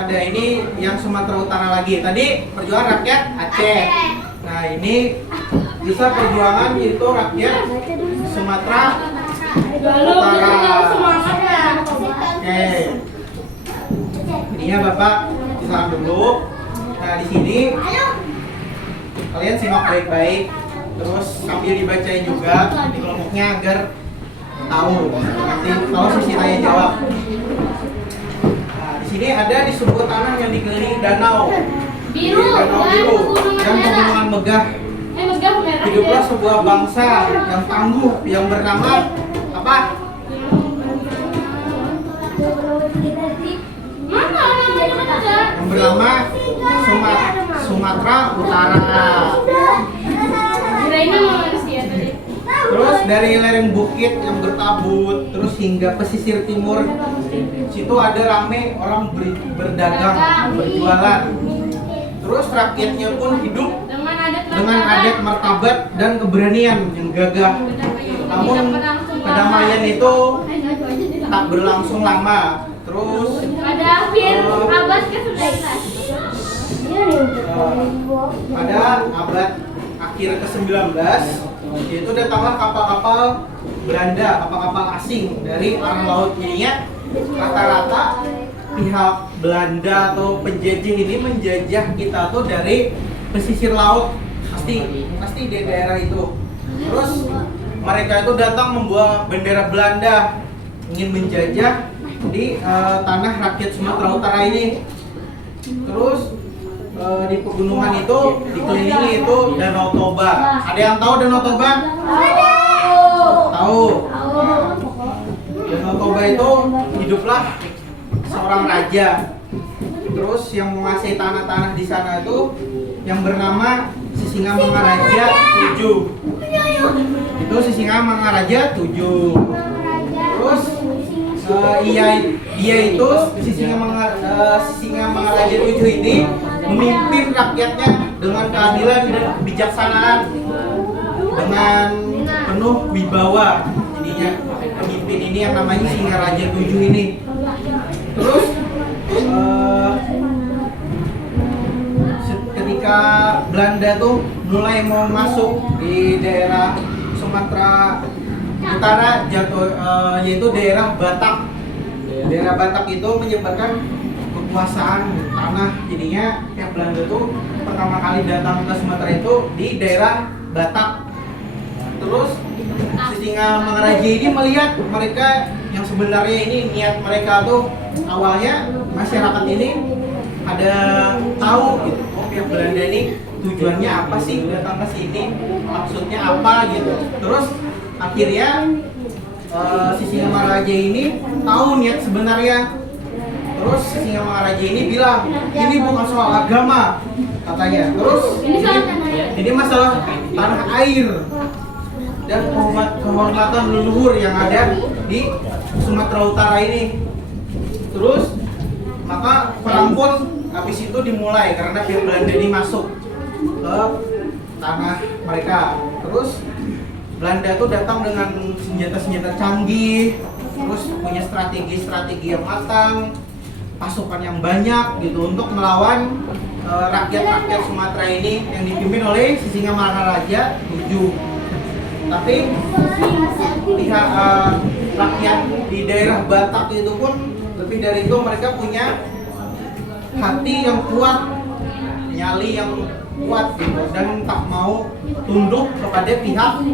Ada ini yang Sumatera Utara lagi. Tadi perjuangan rakyat Aceh. Nah, ini bisa perjuangan itu rakyat Sumatera Utara. Oke. Jadinya Bapak silakan dulu. Nah, di sini kalian simak baik-baik. Terus sambil dibacain juga di kelompoknya agar tahu. Nanti kalau sisi tanya jawab. Nah, sini ada di sebuah tanah yang dikelilingi danau. Biru, Danau dan biru pegunungan dan merah. pegunungan megah. Megah merah. Hiduplah sebuah bangsa yang tangguh yang bernama apa? Mana namanya kan ada? Yang bernama Sumatera Utara. Kirain nama manusia tadi. Terus dari lereng bukit yang bertabut terus hingga pesisir timur, situ ada rame orang berdagang, berjualan. Terus rakyatnya pun hidup dengan adat martabat dan keberanian yang gagah. Namun kedamaian itu tak berlangsung lama. Terus Ada akhir abad ke sudah ikhlas. pada abad akhir ke-19 yaitu datanglah kapal-kapal Belanda, kapal-kapal asing dari arah laut. Jadinya rata-rata pihak Belanda atau penjajah ini menjajah kita tuh dari pesisir laut, pasti di daerah itu. Terus mereka itu datang membawa bendera Belanda, ingin menjajah di tanah rakyat Sumatera Utara ini. Terus di pegunungan itu dikelilingi itu Danau Toba. Ada yang tahu Danau Toba? Tahu. Danau Toba itu hiduplah seorang raja. Terus yang menguasai tanah-tanah di sana itu yang bernama Sisingamangaraja VII. Itu Sisingamangaraja VII. Terus dia itu Sisingamangaraja VII ini memimpin rakyatnya dengan keadilan dan kebijaksanaan, dengan penuh wibawa. Jadinya pemimpin ini yang namanya Singaraja VII ini. Terus ketika Belanda tuh mulai mau masuk di daerah Sumatera Utara yaitu daerah Batak. Daerah Batak itu menyebarkan kekuasaan tanah. Jadinya yang Belanda tuh pertama kali datang ke Sumatera itu di daerah Batak. Terus Sisingamangaraja ini melihat mereka yang sebenarnya ini niat mereka tuh awalnya masyarakat ini ada tahu gitu, oh pihak Belanda ini tujuannya apa sih datang ke sini, maksudnya apa gitu. Terus akhirnya Sisingamangaraja ini tahu niat sebenarnya. Terus Sisingamangaraja ini bilang, ini bukan soal agama katanya. Terus ini masalah tanah air dan kehormatan leluhur yang ada di Sumatera Utara ini. Terus maka perang pun habis itu dimulai karena pihak Belanda ini masuk ke tanah mereka. Terus Belanda tuh datang dengan senjata-senjata canggih, terus punya strategi-strategi yang matang, pasukan yang banyak gitu untuk melawan rakyat-rakyat Sumatera ini yang dipimpin oleh Sisingamangaraja VII. Tapi pihak rakyat di daerah Batak itu pun lebih dari itu, mereka punya hati yang kuat, nyali yang kuat gitu, dan tak mau tunduk kepada pihak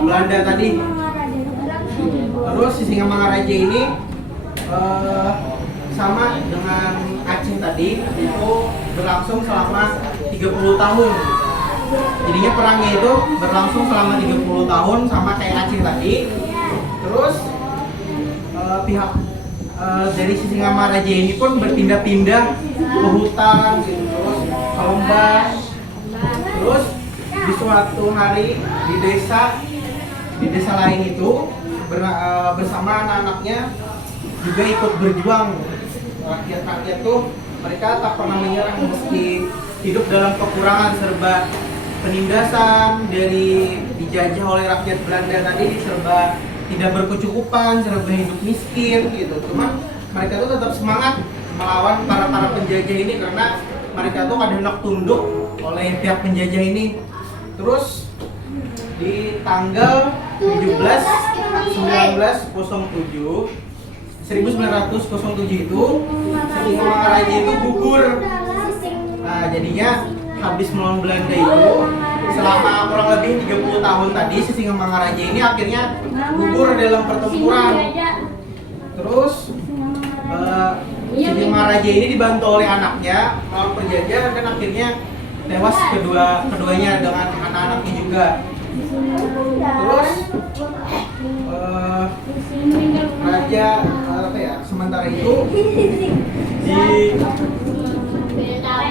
Belanda tadi. Terus Sisingamangaraja ini sama dengan Aceh tadi itu berlangsung selama 30 tahun. Jadinya perangnya itu berlangsung selama 30 tahun sama kayak Aceh tadi. Terus pihak dari Sisingamangaraja ini pun berpindah-pindah ke hutan gitu, terus ke lembah. Terus di suatu hari di desa lain itu bersama anak-anaknya juga ikut berjuang. Rakyat-rakyat tuh mereka tak pernah menyerah meski hidup dalam kekurangan, serba penindasan dari dijajah oleh rakyat Belanda tadi, serba tidak berkecukupan, serba hidup miskin gitu. Cuma mereka tuh tetap semangat melawan para penjajah ini karena mereka tuh ada hendak tunduk oleh pihak penjajah ini. Terus di tanggal 1907 itu Sisingamangaraja itu gugur. Nah, jadinya habis melawan Belanda itu selama kurang lebih 30 tahun tadi, Sisingamangaraja ini akhirnya gugur dalam pertempuran. Terus si lima raja ini dibantu oleh anaknya melawan penjajah dan akhirnya tewas keduanya dengan anak-anaknya juga. Terus raja apa ya? Sementara itu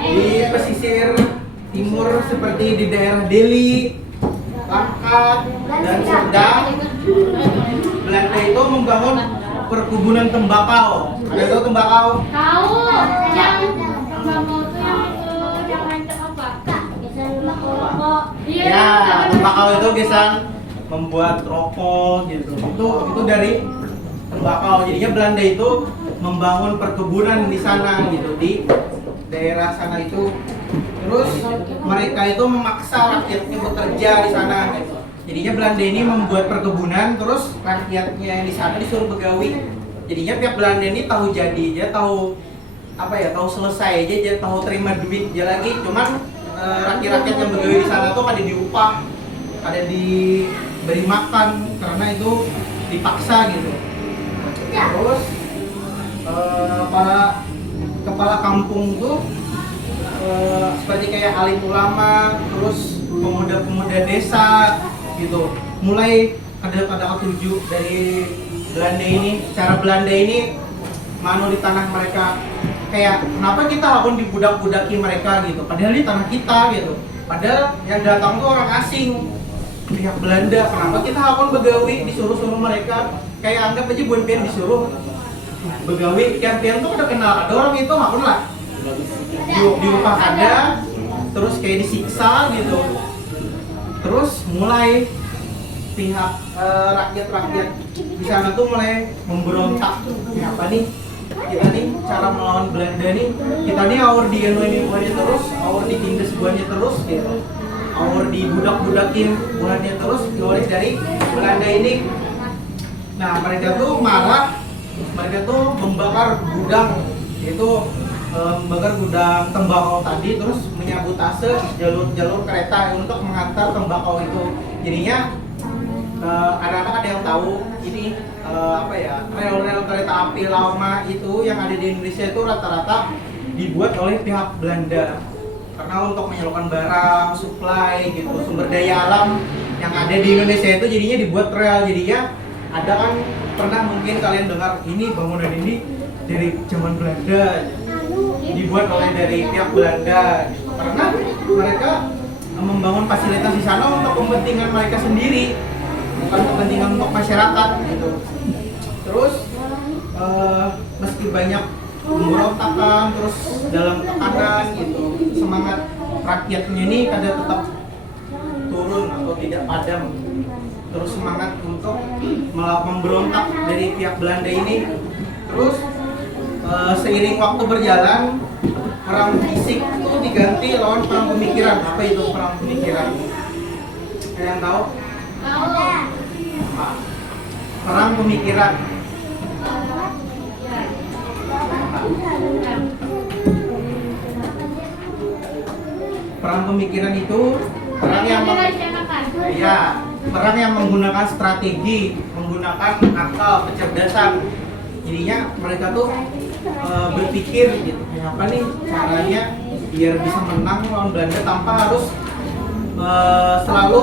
di pesisir timur seperti di daerah Delhi, Langkat, dan Serdang, Belanda itu membangun perkebunan tembakau. Ada tahu tembakau? Tahu yang tembakau itu yang rancang apa? Iya. Ya, tembakau itu bisa membuat rokok gitu. Itu dari tembakau. Jadinya Belanda itu membangun perkebunan di sana gitu, di daerah sana itu. Terus mereka itu memaksa rakyatnya bekerja di sana gitu. Jadinya Belanda ini membuat perkebunan, terus rakyatnya yang di sana disuruh begawi. Jadinya pihak Belanda ini tahu jadi, dia tahu apa ya, tahu selesai aja, dia tahu terima duit aja lagi. Cuman rakyat-rakyat yang begawi di sana tuh ada diupah, ada diberi makan karena itu dipaksa gitu. Terus para kepala kampung tuh seperti kayak alim ulama, terus pemuda-pemuda desa gitu, mulai ada tujuh dari Belanda ini. Cara Belanda ini manu di tanah mereka, kayak kenapa kita akan dibudak-budaki mereka gitu, padahal di tanah kita gitu, padahal yang datang tuh orang asing, pihak Belanda. Kenapa kita akan begawi disuruh-suruh mereka, kayak anggap aja Buan Pian disuruh begawi, Pian tuh udah kenal ada orang itu hakun lah diupah ada, terus kayak disiksa gitu. Terus mulai pihak rakyat-rakyat di sana tuh mulai memberontak. Ya, apa nih? Kita nih cara melawan Belanda nih, kita nih awur dianuin buahnya terus, awur ditindas buahnya terus gitu. Awur dibudak-budakin buahnya terus, keluar dari Belanda ini. Nah, mereka tuh marah, mereka tuh membakar gudang, itu membakar gudang tembakau tadi, terus menyabotase jalur-jalur kereta untuk mengantar tembakau itu. Jadinya anak-anak ada yang tahu ini apa ya, rel-rel kereta api lama itu yang ada di Indonesia itu rata-rata dibuat oleh pihak Belanda karena untuk menyalurkan barang, supply gitu, sumber daya alam yang ada di Indonesia itu jadinya dibuat rel. Jadinya ada kan, pernah mungkin kalian dengar ini bangunan ini dari zaman Belanda, dibuat oleh dari pihak Belanda gitu. Karena mereka membangun fasilitas di sana untuk kepentingan mereka sendiri, bukan kepentingan untuk masyarakat gitu. Terus meski banyak pemberontakan, terus dalam tekanan gitu, semangat rakyatnya ini kada tetap turun atau tidak padam. Terus semangat untuk memberontak dari pihak Belanda ini. Terus seiring waktu berjalan, perang fisik itu diganti lawan perang pemikiran. Apa itu perang pemikiran? Ada yang tahu? Tahu. Nah, perang pemikiran. Perang pemikiran itu perang yang perang yang menggunakan strategi, menggunakan akal, kecerdasan. Jadinya mereka tuh berpikir gitu, apa nih caranya biar bisa menang lawan Belanda tanpa harus selalu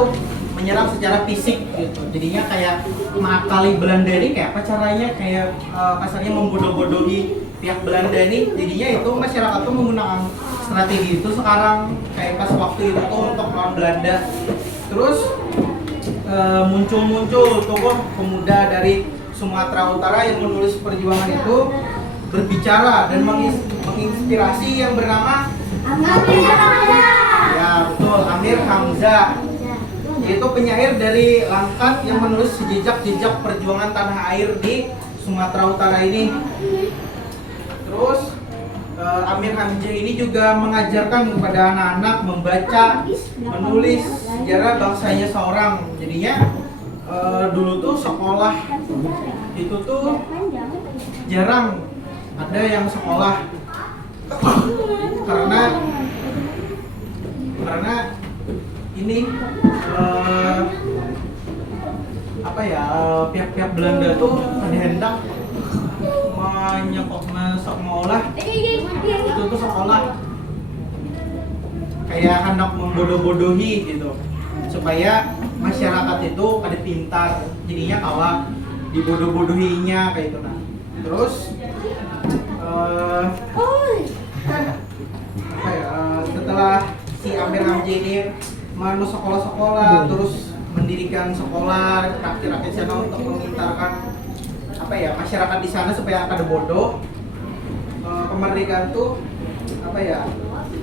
menyerang secara fisik gitu. Jadinya kayak mengakali Belanda ini kayak apa caranya, kayak kasarnya membodoh-bodohi pihak Belanda ini. Jadinya itu masyarakat tuh menggunakan strategi itu sekarang kayak pas waktu itu tuh untuk melawan Belanda. Terus muncul tokoh pemuda dari Sumatera Utara yang menulis perjuangan itu, berbicara dan menginspirasi yang bernama ya betul, Amir Hamzah, yaitu penyair dari Langkat yang menulis jejak-jejak perjuangan tanah air di Sumatera Utara ini. Terus Amir Hamzah ini juga mengajarkan kepada anak-anak membaca, menulis sejarah bangsanya seorang. Jadinya dulu tuh sekolah itu tuh jarang ada yang sekolah karena ini apa ya, pihak-pihak Belanda tuh ada hendak nyokok sekolah itu tuh sekolah kayak hendak membodoh-bodohi gitu supaya masyarakat itu pada pintar, jadinya kalah dibodoh-bodohinya kayak itu. Nah terus setelah si Amir Hamzah ini masuk sekolah-sekolah, terus mendirikan sekolah rakyat-rakyat sana untuk memintarkan masyarakat di sana supaya pada bodoh. Kemerdekaan tuh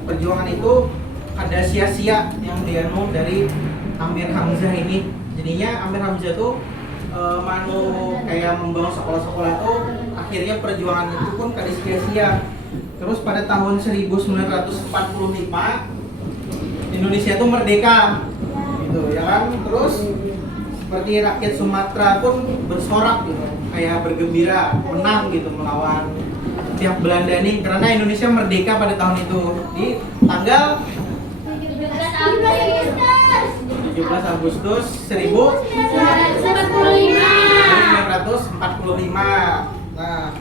perjuangan itu ada sia-sia yang dianu dari Amir Hamzah ini. Jadinya Amir Hamzah tuh kayak membangun sekolah-sekolah itu, akhirnya perjuangan itu pun kada sia-sia. Terus pada tahun 1945 Indonesia tuh merdeka gitu ya kan. Terus seperti rakyat Sumatera pun bersorak gitu, kayak bergembira menang gitu melawan pihak Belanda nih, karena Indonesia merdeka pada tahun itu di tanggal 17 Agustus 1945. Nah,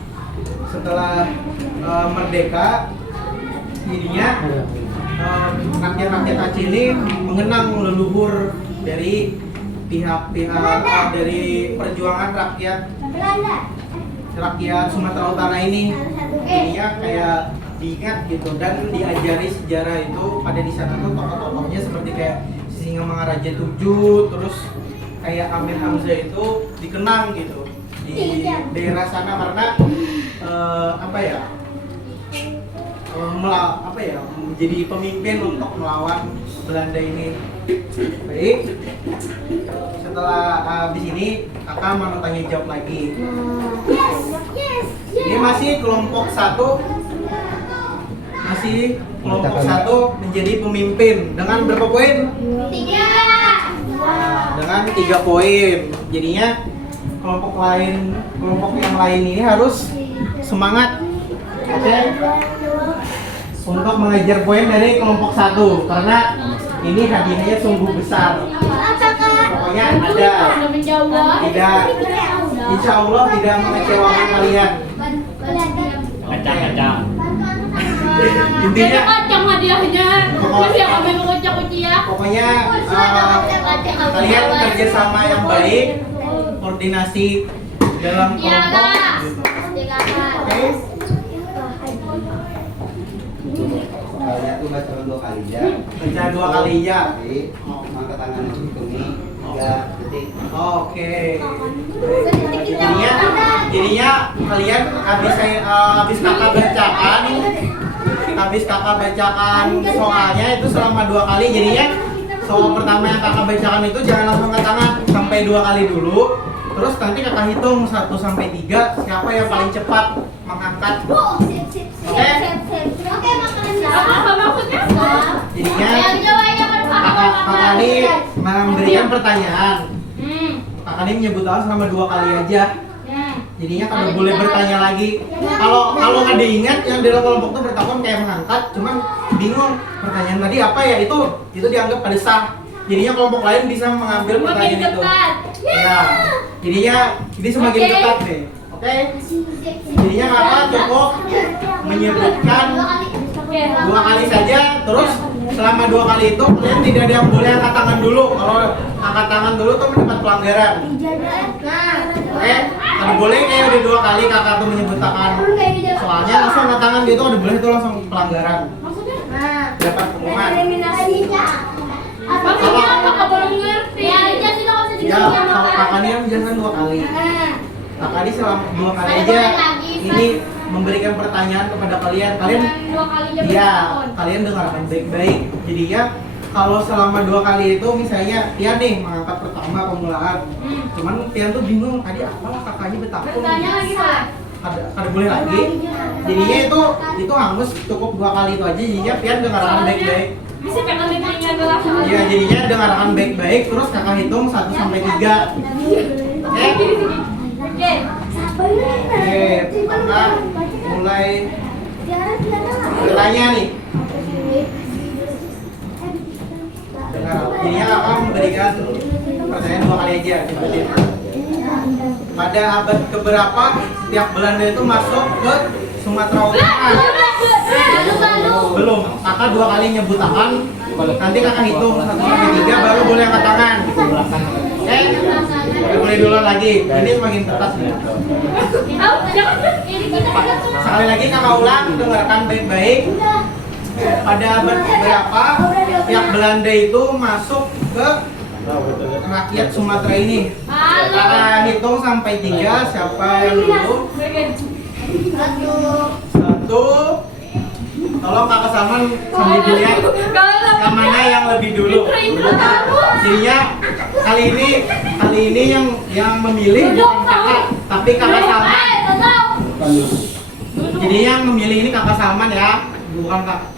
setelah merdeka, jadinya rakyat-rakyat Aceh ini mengenang leluhur dari pihak-pihak dari perjuangan rakyat Sumatera Utara ini. Jadinya kayak diingat gitu dan diajari sejarah itu pada di sana tuh tokoh-tokohnya seperti kayak Singamangaraja 7, terus kayak Amir Hamzah itu dikenang gitu di daerah sana karena menjadi pemimpin untuk melawan Belanda ini. Baik, setelah habis ini kakak mau tanya jawab lagi. Ini masih kelompok 1 menjadi pemimpin dengan berapa poin? 3. Dengan 3 poin. Jadinya kelompok yang lain ini harus semangat, oke? Untuk mengejar poin dari kelompok 1 karena ini hadiahnya sungguh besar. Pokoknya ada, tidak, insya Allah tidak mengecewakan kalian. Kacang-kacang. Intinya kacang hadiahnya. Terus ya kami mengocak ya. pokoknya kalian kerjasama yang baik, koordinasi dalam kelompok. Oke? Soalnya tuh baca 2 kali ya. Baca 2 kali ya. Oke. Angkat tangan hitungi 3 detik. Oke. Jadinya kalian habis kakak bacakan soalnya itu selama 2 kali. Jadinya soal pertama yang kakak bacakan itu jangan langsung angkat tangan, sampai 2 kali dulu. Terus nanti kakak hitung 1 sampai 3 siapa yang paling cepat mengangkat. Apa maksudnya? Jadinya kakak ini memberikan pertanyaan. Kakak ini menyebut awal selama 2 kali aja. Jadinya kalau boleh bertanya lagi. Kalau nggak diingat yang dalam kelompok tuh bertakon kayak mengangkat, cuman bingung pertanyaan tadi apa ya, itu dianggap pada sah. Jadinya kelompok lain bisa mengambil pertanyaan itu. Ya, jadinya ini semakin ketat nih. Oke? Jadinya kakak cukup menyebutkan 2 kali saja, terus selama 2 kali itu kalian tidak ada yang boleh angkat tangan dulu. Kalau angkat tangan dulu tuh mendapat pelanggaran. Oke? Kalau boleh kayak udah 2 kali kakak tuh menyebutkan soalnya langsung angkat tangan gitu, udah boleh itu langsung pelanggaran. Maksudnya? Dapat pengumuman. Maksudnya apa belum ngerti? Ya, kalau kakak ini jangan 2 kali. Kakak ini selama 2 kali aja ini memberikan pertanyaan kepada kalian. Kalian 2 kali iya, kalian dengarkan baik-baik. Jadi ya, kalau selama 2 kali itu misalnya Tian nih mengangkat pertama pemulaan. Cuman Tian tuh bingung, tadi apalah kakaknya betapa. Bertanya lagi Pak. Ada boleh lagi. Jadinya itu hangus cukup 2 kali itu aja. Jadinya Tian dengarkan baik-baik. Bisa pegang di telinga dulu. Iya, jadinya dengarkan baik-baik terus kakak hitung 1 sampai 3. Oke? Oke. Oke, kakak mulai bertanya nih. Dengar, jadinya kakak memberikan pertanyaan 2 kali aja. Sebutin. pada abad keberapa setiap Belanda itu masuk ke Sumatera Utara? Belum. Kakak 2 kali nyebut tangan. Nanti kakak hitung 1 sampai 3 baru boleh angkat tangan. Oke? Boleh dulu lagi. Ini semakin ketat nih. Sekali lagi kakak ulang, dengarkan baik-baik. Pada abad berapa pihak Belanda itu masuk ke rakyat Sumatera ini? Kakak hitung sampai 3, siapa yang dulu? 1. Tolong kakak Salman sambil dilihat yang mana yang lebih dulu. Jadinya kali ini yang memilih bukan kakak, tapi kakak Salman. Jadi yang memilih ini kakak Salman ya, bukan kakak.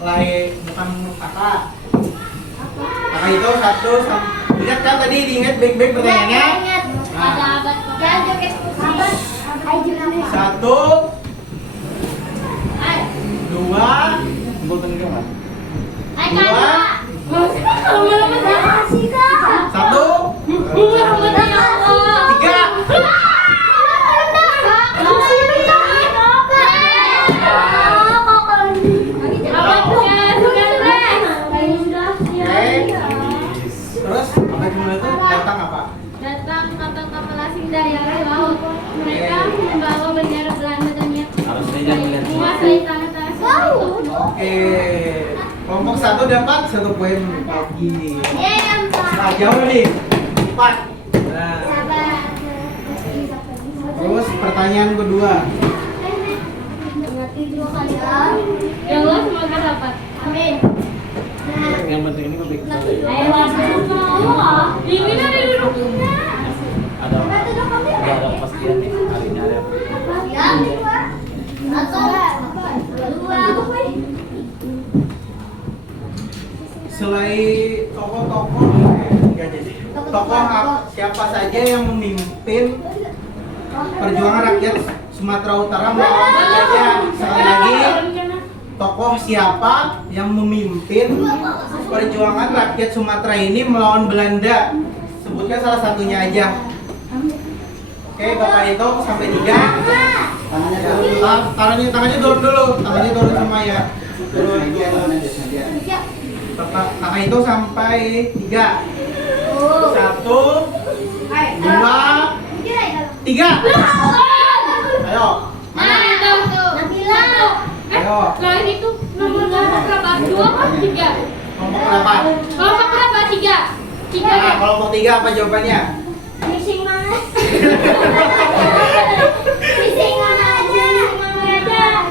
Kakak itu 1 sampai, ingat kan tadi diingat baik-baik pertanyaannya. Nah, 1, 2, 1. Terus apa jumlah itu datang apa? Datang kapal-kapal asing dari arah laut. Mereka membawa bendera Belanda dan menguasai tanah-tanah itu. Oke. Kelompok 1 dapat 1 poin lagi. Nah, jauh nih. 4. Nah. Terus pertanyaan kedua. Ya Allah, semoga dapat. Amin. Yang penting ini publik. Ini dari duduknya. Ada kepastian nih hari ini ada. Selain tokoh-tokoh, siapa saja yang memimpin perjuangan rakyat Sumatera Utara melawan penjajah? Sekali lagi, tokoh siapa yang memimpin perjuangan rakyat Sumatera ini melawan Belanda? Sebutkan salah satunya aja. Oke, Bapak itu sampai 3. Tangannya turun dulu. Tangannya turun semua ya. Turun. Bapak, kakak itu sampai 3. 1, 2, 3. Ayo. Mana? Ayo. Selain itu nomor berapa? 2 atau 3? Kelompok berapa? Kelompok berapa? 3. 3. Nah, kelompok 3 apa jawabannya?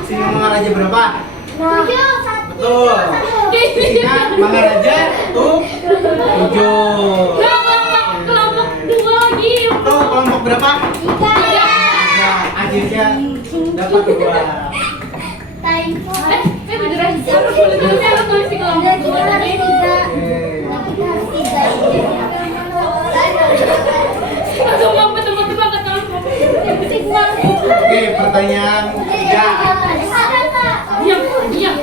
Singa Mangaraja berapa? 7. Betul. Singa Mangaraja tuh 7. Kelompok 2 lagi. Tuh kelompok berapa? 3. Nah, akhirnya dapat 2. Beneran siapa tulisnya lu tulis di kelompok 2 tadi. Langsung kamu tebak-tebak ke kelompok. Oke, pertanyaan 3. Diam.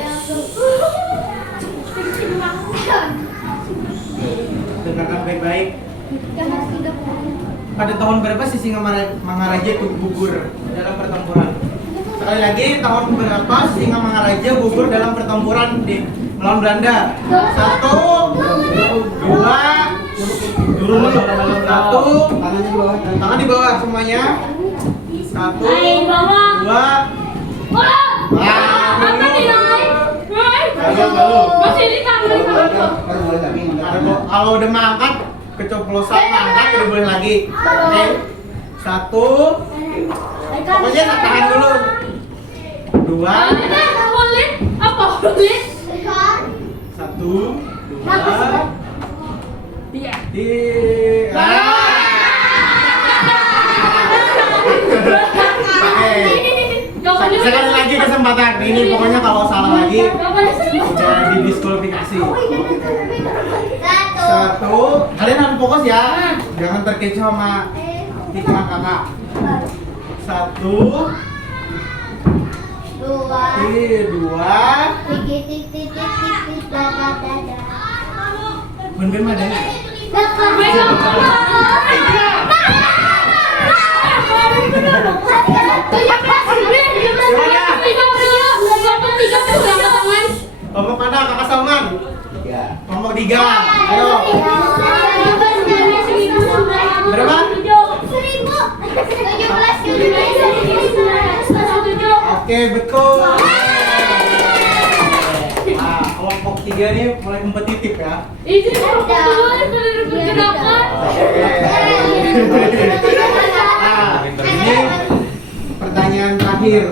Dengarkan baik-baik. Pada tahun berapa si Singa Mangaraja itu gugur dalam pertempuran? Sekali lagi, tahun berapa Singa Mangaraja gugur dalam pertempuran di melawan Belanda? 1, 2, turun dulu. 1, tangan di bawah semuanya. 1, 2. Apa nilai? Masih di kamar. Kalau udah mangkat, keceplosan mangkat udah boleh lagi. Oke. 1. Pokoknya tahan dulu. 2. Boleh? Apa boleh? 1, 2. Iya. Oke. Sekali lagi kesempatan. Ini pokoknya kalau salah lagi udah didiskualifikasi. 1. Kalian harus fokus ya. Jangan terkecoh sama hitungan kakak. 1, 2. Ben ada ya? Kelompok mana kakak Salman? 3. Kelompok 3. Ayo. Berapa? 1000. Oke, betul. Nah, kelompok 3 ini mulai kompetitif ya. Ini kelompok 2 sudah bergerakan. Nah, ini pertanyaan terakhir.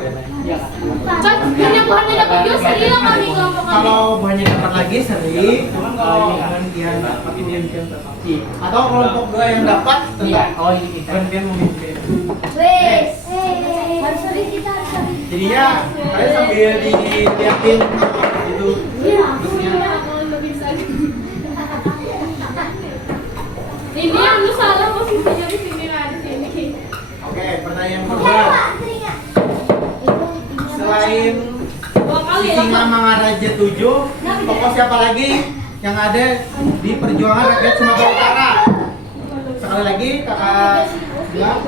Kan hanya buahnya dapat juga seri lah kami kelompok kami. Kalau buahnya dapat lagi seri, cuman kalau gantian dapat ini gantian dapat. Atau kelompok 2 yang dapat tetap gantian memimpin. Harus seri kita harus seri. Jadinya kalian sambil diliatin itu. Ini yang lu salah posisinya di sini lah di sini. Oke, pertanyaan kedua. Selain Dua kali ya. Singamangaraja 7, tokoh siapa lagi yang ada di perjuangan rakyat Sumatera Utara? Sekali lagi kakak bilang.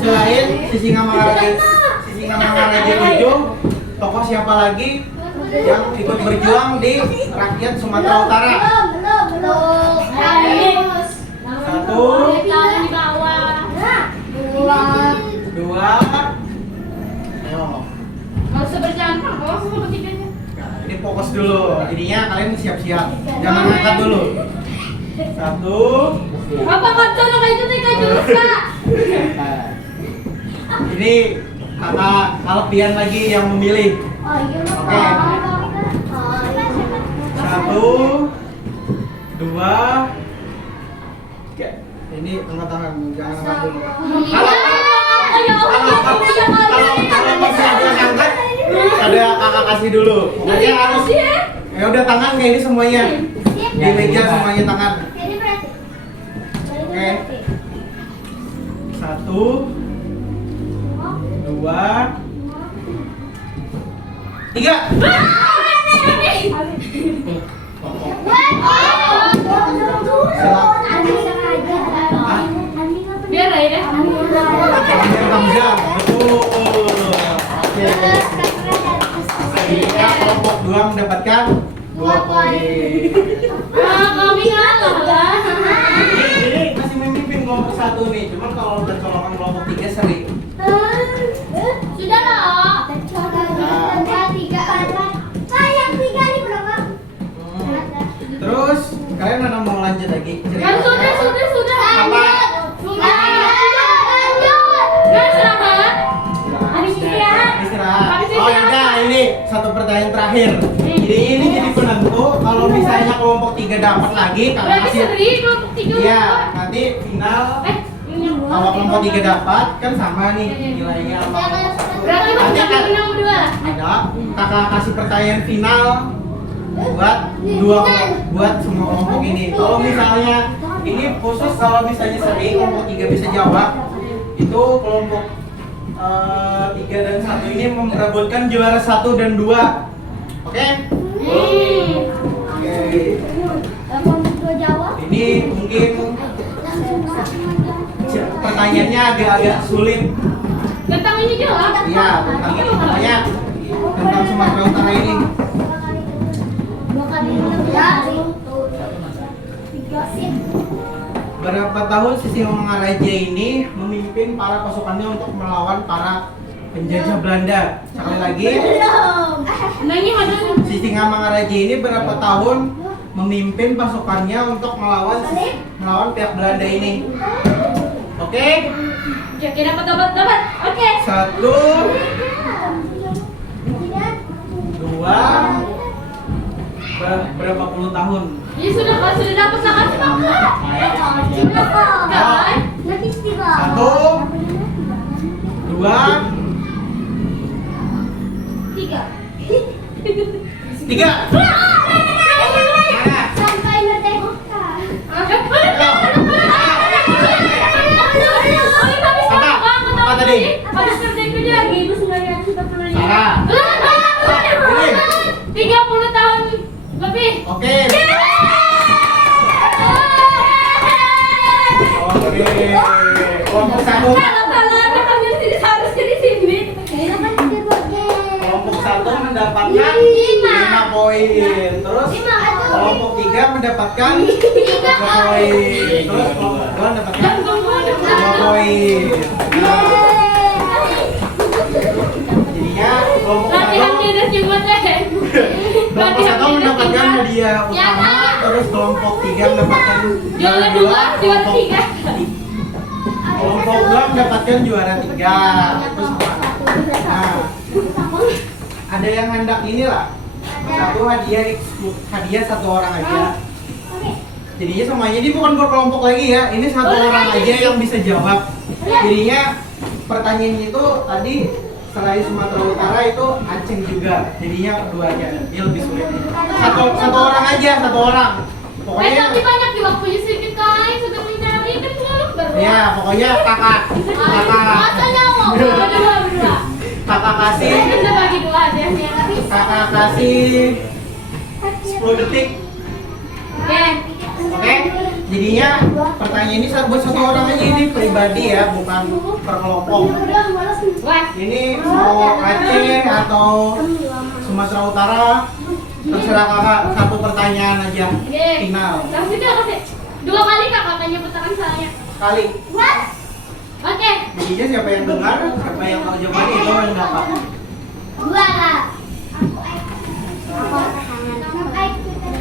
Selain Singamangaraja 7, tokoh siapa lagi yang ikut berjuang di rakyat Sumatera Utara? Satu, Tangan di bawah. dua, ayo. Nggak usah berjangkang, kalau sama ketiganya. Nah, ini fokus dulu. Ininya kalian siap-siap. Jangan angkat dulu. Satu, Apa kacau lo kayak itu nih kayak rusa? ini kakak Alfian lagi yang memilih. Oke. Satu, dua, tiga. Ini angkat tangan, jangan angkat dulu. Kalau masih ada yang angkat, ada kakak kasih dulu. Pokoknya harus. Ya udah tangan kayak ini semuanya. Di meja semuanya tangan. Oke. Satu, dua, tiga. Biar ya. Hamza, betul. Oke. Jadinya kelompok 2 mendapatkan 2 poin. Kami kalah lah. Ini masih memimpin kelompok 1 nih, cuman kalau bercolongan kelompok 3 seri. Sudah lah. Terus kalian mana mau lanjut lagi? Kan sudah. Apa? Kan istirahat. Habis istirahat. Istirahat. Habis Oh istirahat. yaudah, ini satu pertanyaan terakhir. Jadi ini jadi penentu kalau misalnya kelompok 3 dapat lagi, kakak Berarti kasih. seri kelompok 3. Iya, nanti final. Ini yang Kalau kelompok 3 dapat kan sama nih nilainya sama. berarti Nanti masih kan nomor 2. ada kakak kasih pertanyaan final buat semua kelompok ini. Kalau misalnya ini khusus kalau misalnya seri kelompok 3 bisa jawab, itu kelompok 3 dan 1 ini memperebutkan juara 1 dan 2. Oke? Oke. Ini mungkin pertanyaannya agak-agak sulit. Tentang ini jawab. Iya, tentang ini makanya tentang Sumatera Utara ini. Berapa tahun Singamangaraja ini memimpin para pasukannya untuk melawan para penjajah Belanda? Sekali lagi, Nanya ada Singamangaraja ini berapa tahun memimpin pasukannya untuk melawan pihak Belanda ini? Oke? kira dapat. Oke. 1, 2, berapa puluh tahun? Ya sudah dapat lah kasih kakak. Kan? 1, 2, 3. Mana? Sampai merdeka. Apa tadi? Habis merdeka dia 1945. Salah. 30 tahun lebih. Oke. Oke. Kelompok 1. Salah. mendapatkan 5 poin. Terus kelompok 3 mendapatkan 3 poin. Terus kelompok 2 mendapatkan 2 poin. Nah, jadinya kelompok 1 mendapatkan hadiah utama, terus kelompok 3 mendapatkan juara 2, kelompok 2 mendapatkan juara 3. Terus nah, ada yang hendak inilah satu hadiah satu orang aja. Jadinya semuanya ini bukan berkelompok lagi ya, ini satu orang aja yang bisa jawab. Jadinya pertanyaan itu tadi selain Sumatera Utara itu Aceh juga, jadinya keduanya dia lebih sulit. Satu orang aja, satu orang. Pokoknya banyak juga punya sedikit kain sudah mencari kan ya, pokoknya kakak berdua. kakak kasih Bisa bagi 2 aja ya. kakak kasih 10 detik. Oke, jadinya pertanyaan ini buat satu orang aja, ini pribadi ya, bukan per kelompok. Ini mau Aceh atau Sumatera Utara, terserah kakak, satu pertanyaan aja final. Kasih 2 kali kakak tanya putaran saya. Kali. Oke. Jadinya siapa yang dengar, siapa yang tahu jawabannya itu yang dapat. 2 lah.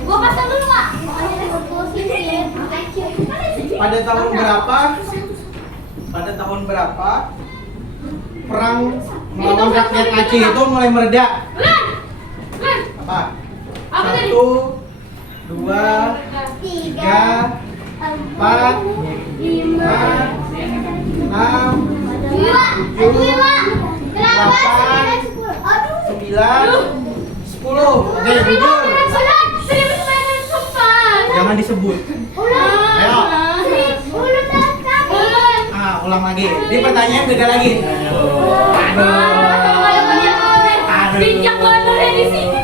Gua pasang dulu, Pak. Pada tahun berapa perang melawan rakyat Aceh itu mulai mereda? Apa? Apa tadi? 1, 2, 3, 4, 5, 6, 7, 8, 9, 10. Oke, jujur. Jangan disebut. Ayo. Ulang lagi. Ini pertanyaan beda lagi. Bijak banget di sini.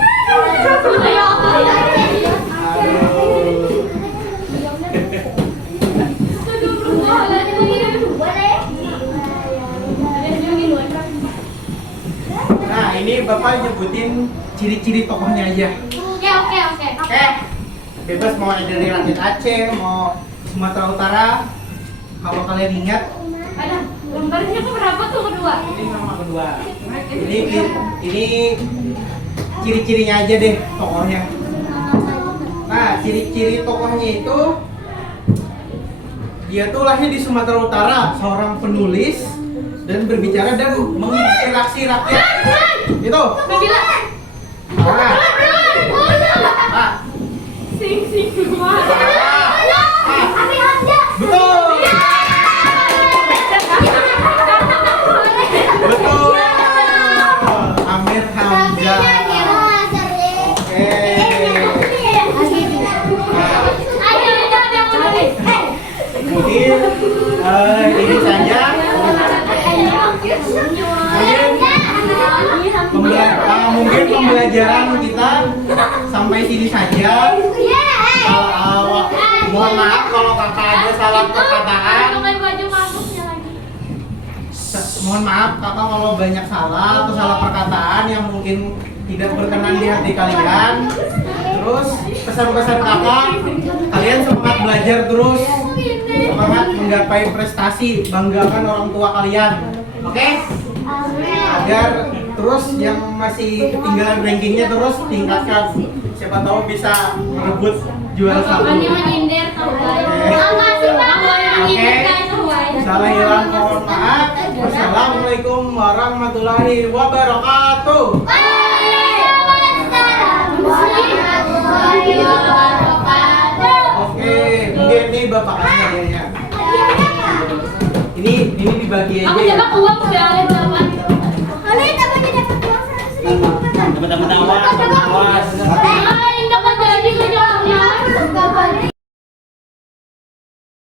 Nah, ini Bapak nyebutin ciri-ciri tokohnya aja. Oke. Bebas mau dari rakyat Aceh, mau Sumatera Utara. Kalau kalian ingat, Ada lembarnya berapa tuh kedua? ini nama kedua. Ini ciri-cirinya aja deh tokohnya. Nah, ciri-ciri tokohnya itu dia tuh lahir di Sumatera Utara, seorang penulis dan berbicara dan menginspirasi rakyat. Itu. Nah, Sing. betul. Betul. Amir Hamzah. Oke. Mungkin ini saja. Mungkin pembelajaran kita sampai sini saja. Mohon maaf kalau kakak ada salah perkataan. Mohon maaf kakak kalau banyak salah atau salah perkataan yang mungkin tidak berkenan di hati kalian. Terus pesan-pesan kakak, kalian semangat belajar terus, semangat menggapai prestasi, banggakan orang tua kalian. Oke? Agar terus yang masih ketinggalan rankingnya terus tingkatkan. Siapa tahu bisa merebut juara 1. Oke. Salah hilang mohon maaf. Wassalamualaikum warahmatullahi wabarakatuh. Oke, mungkin ini Bapak kasih hadiahnya. Ini dibagi aja Aku ya. coba uang sudah ada berapa? Teman-teman awal.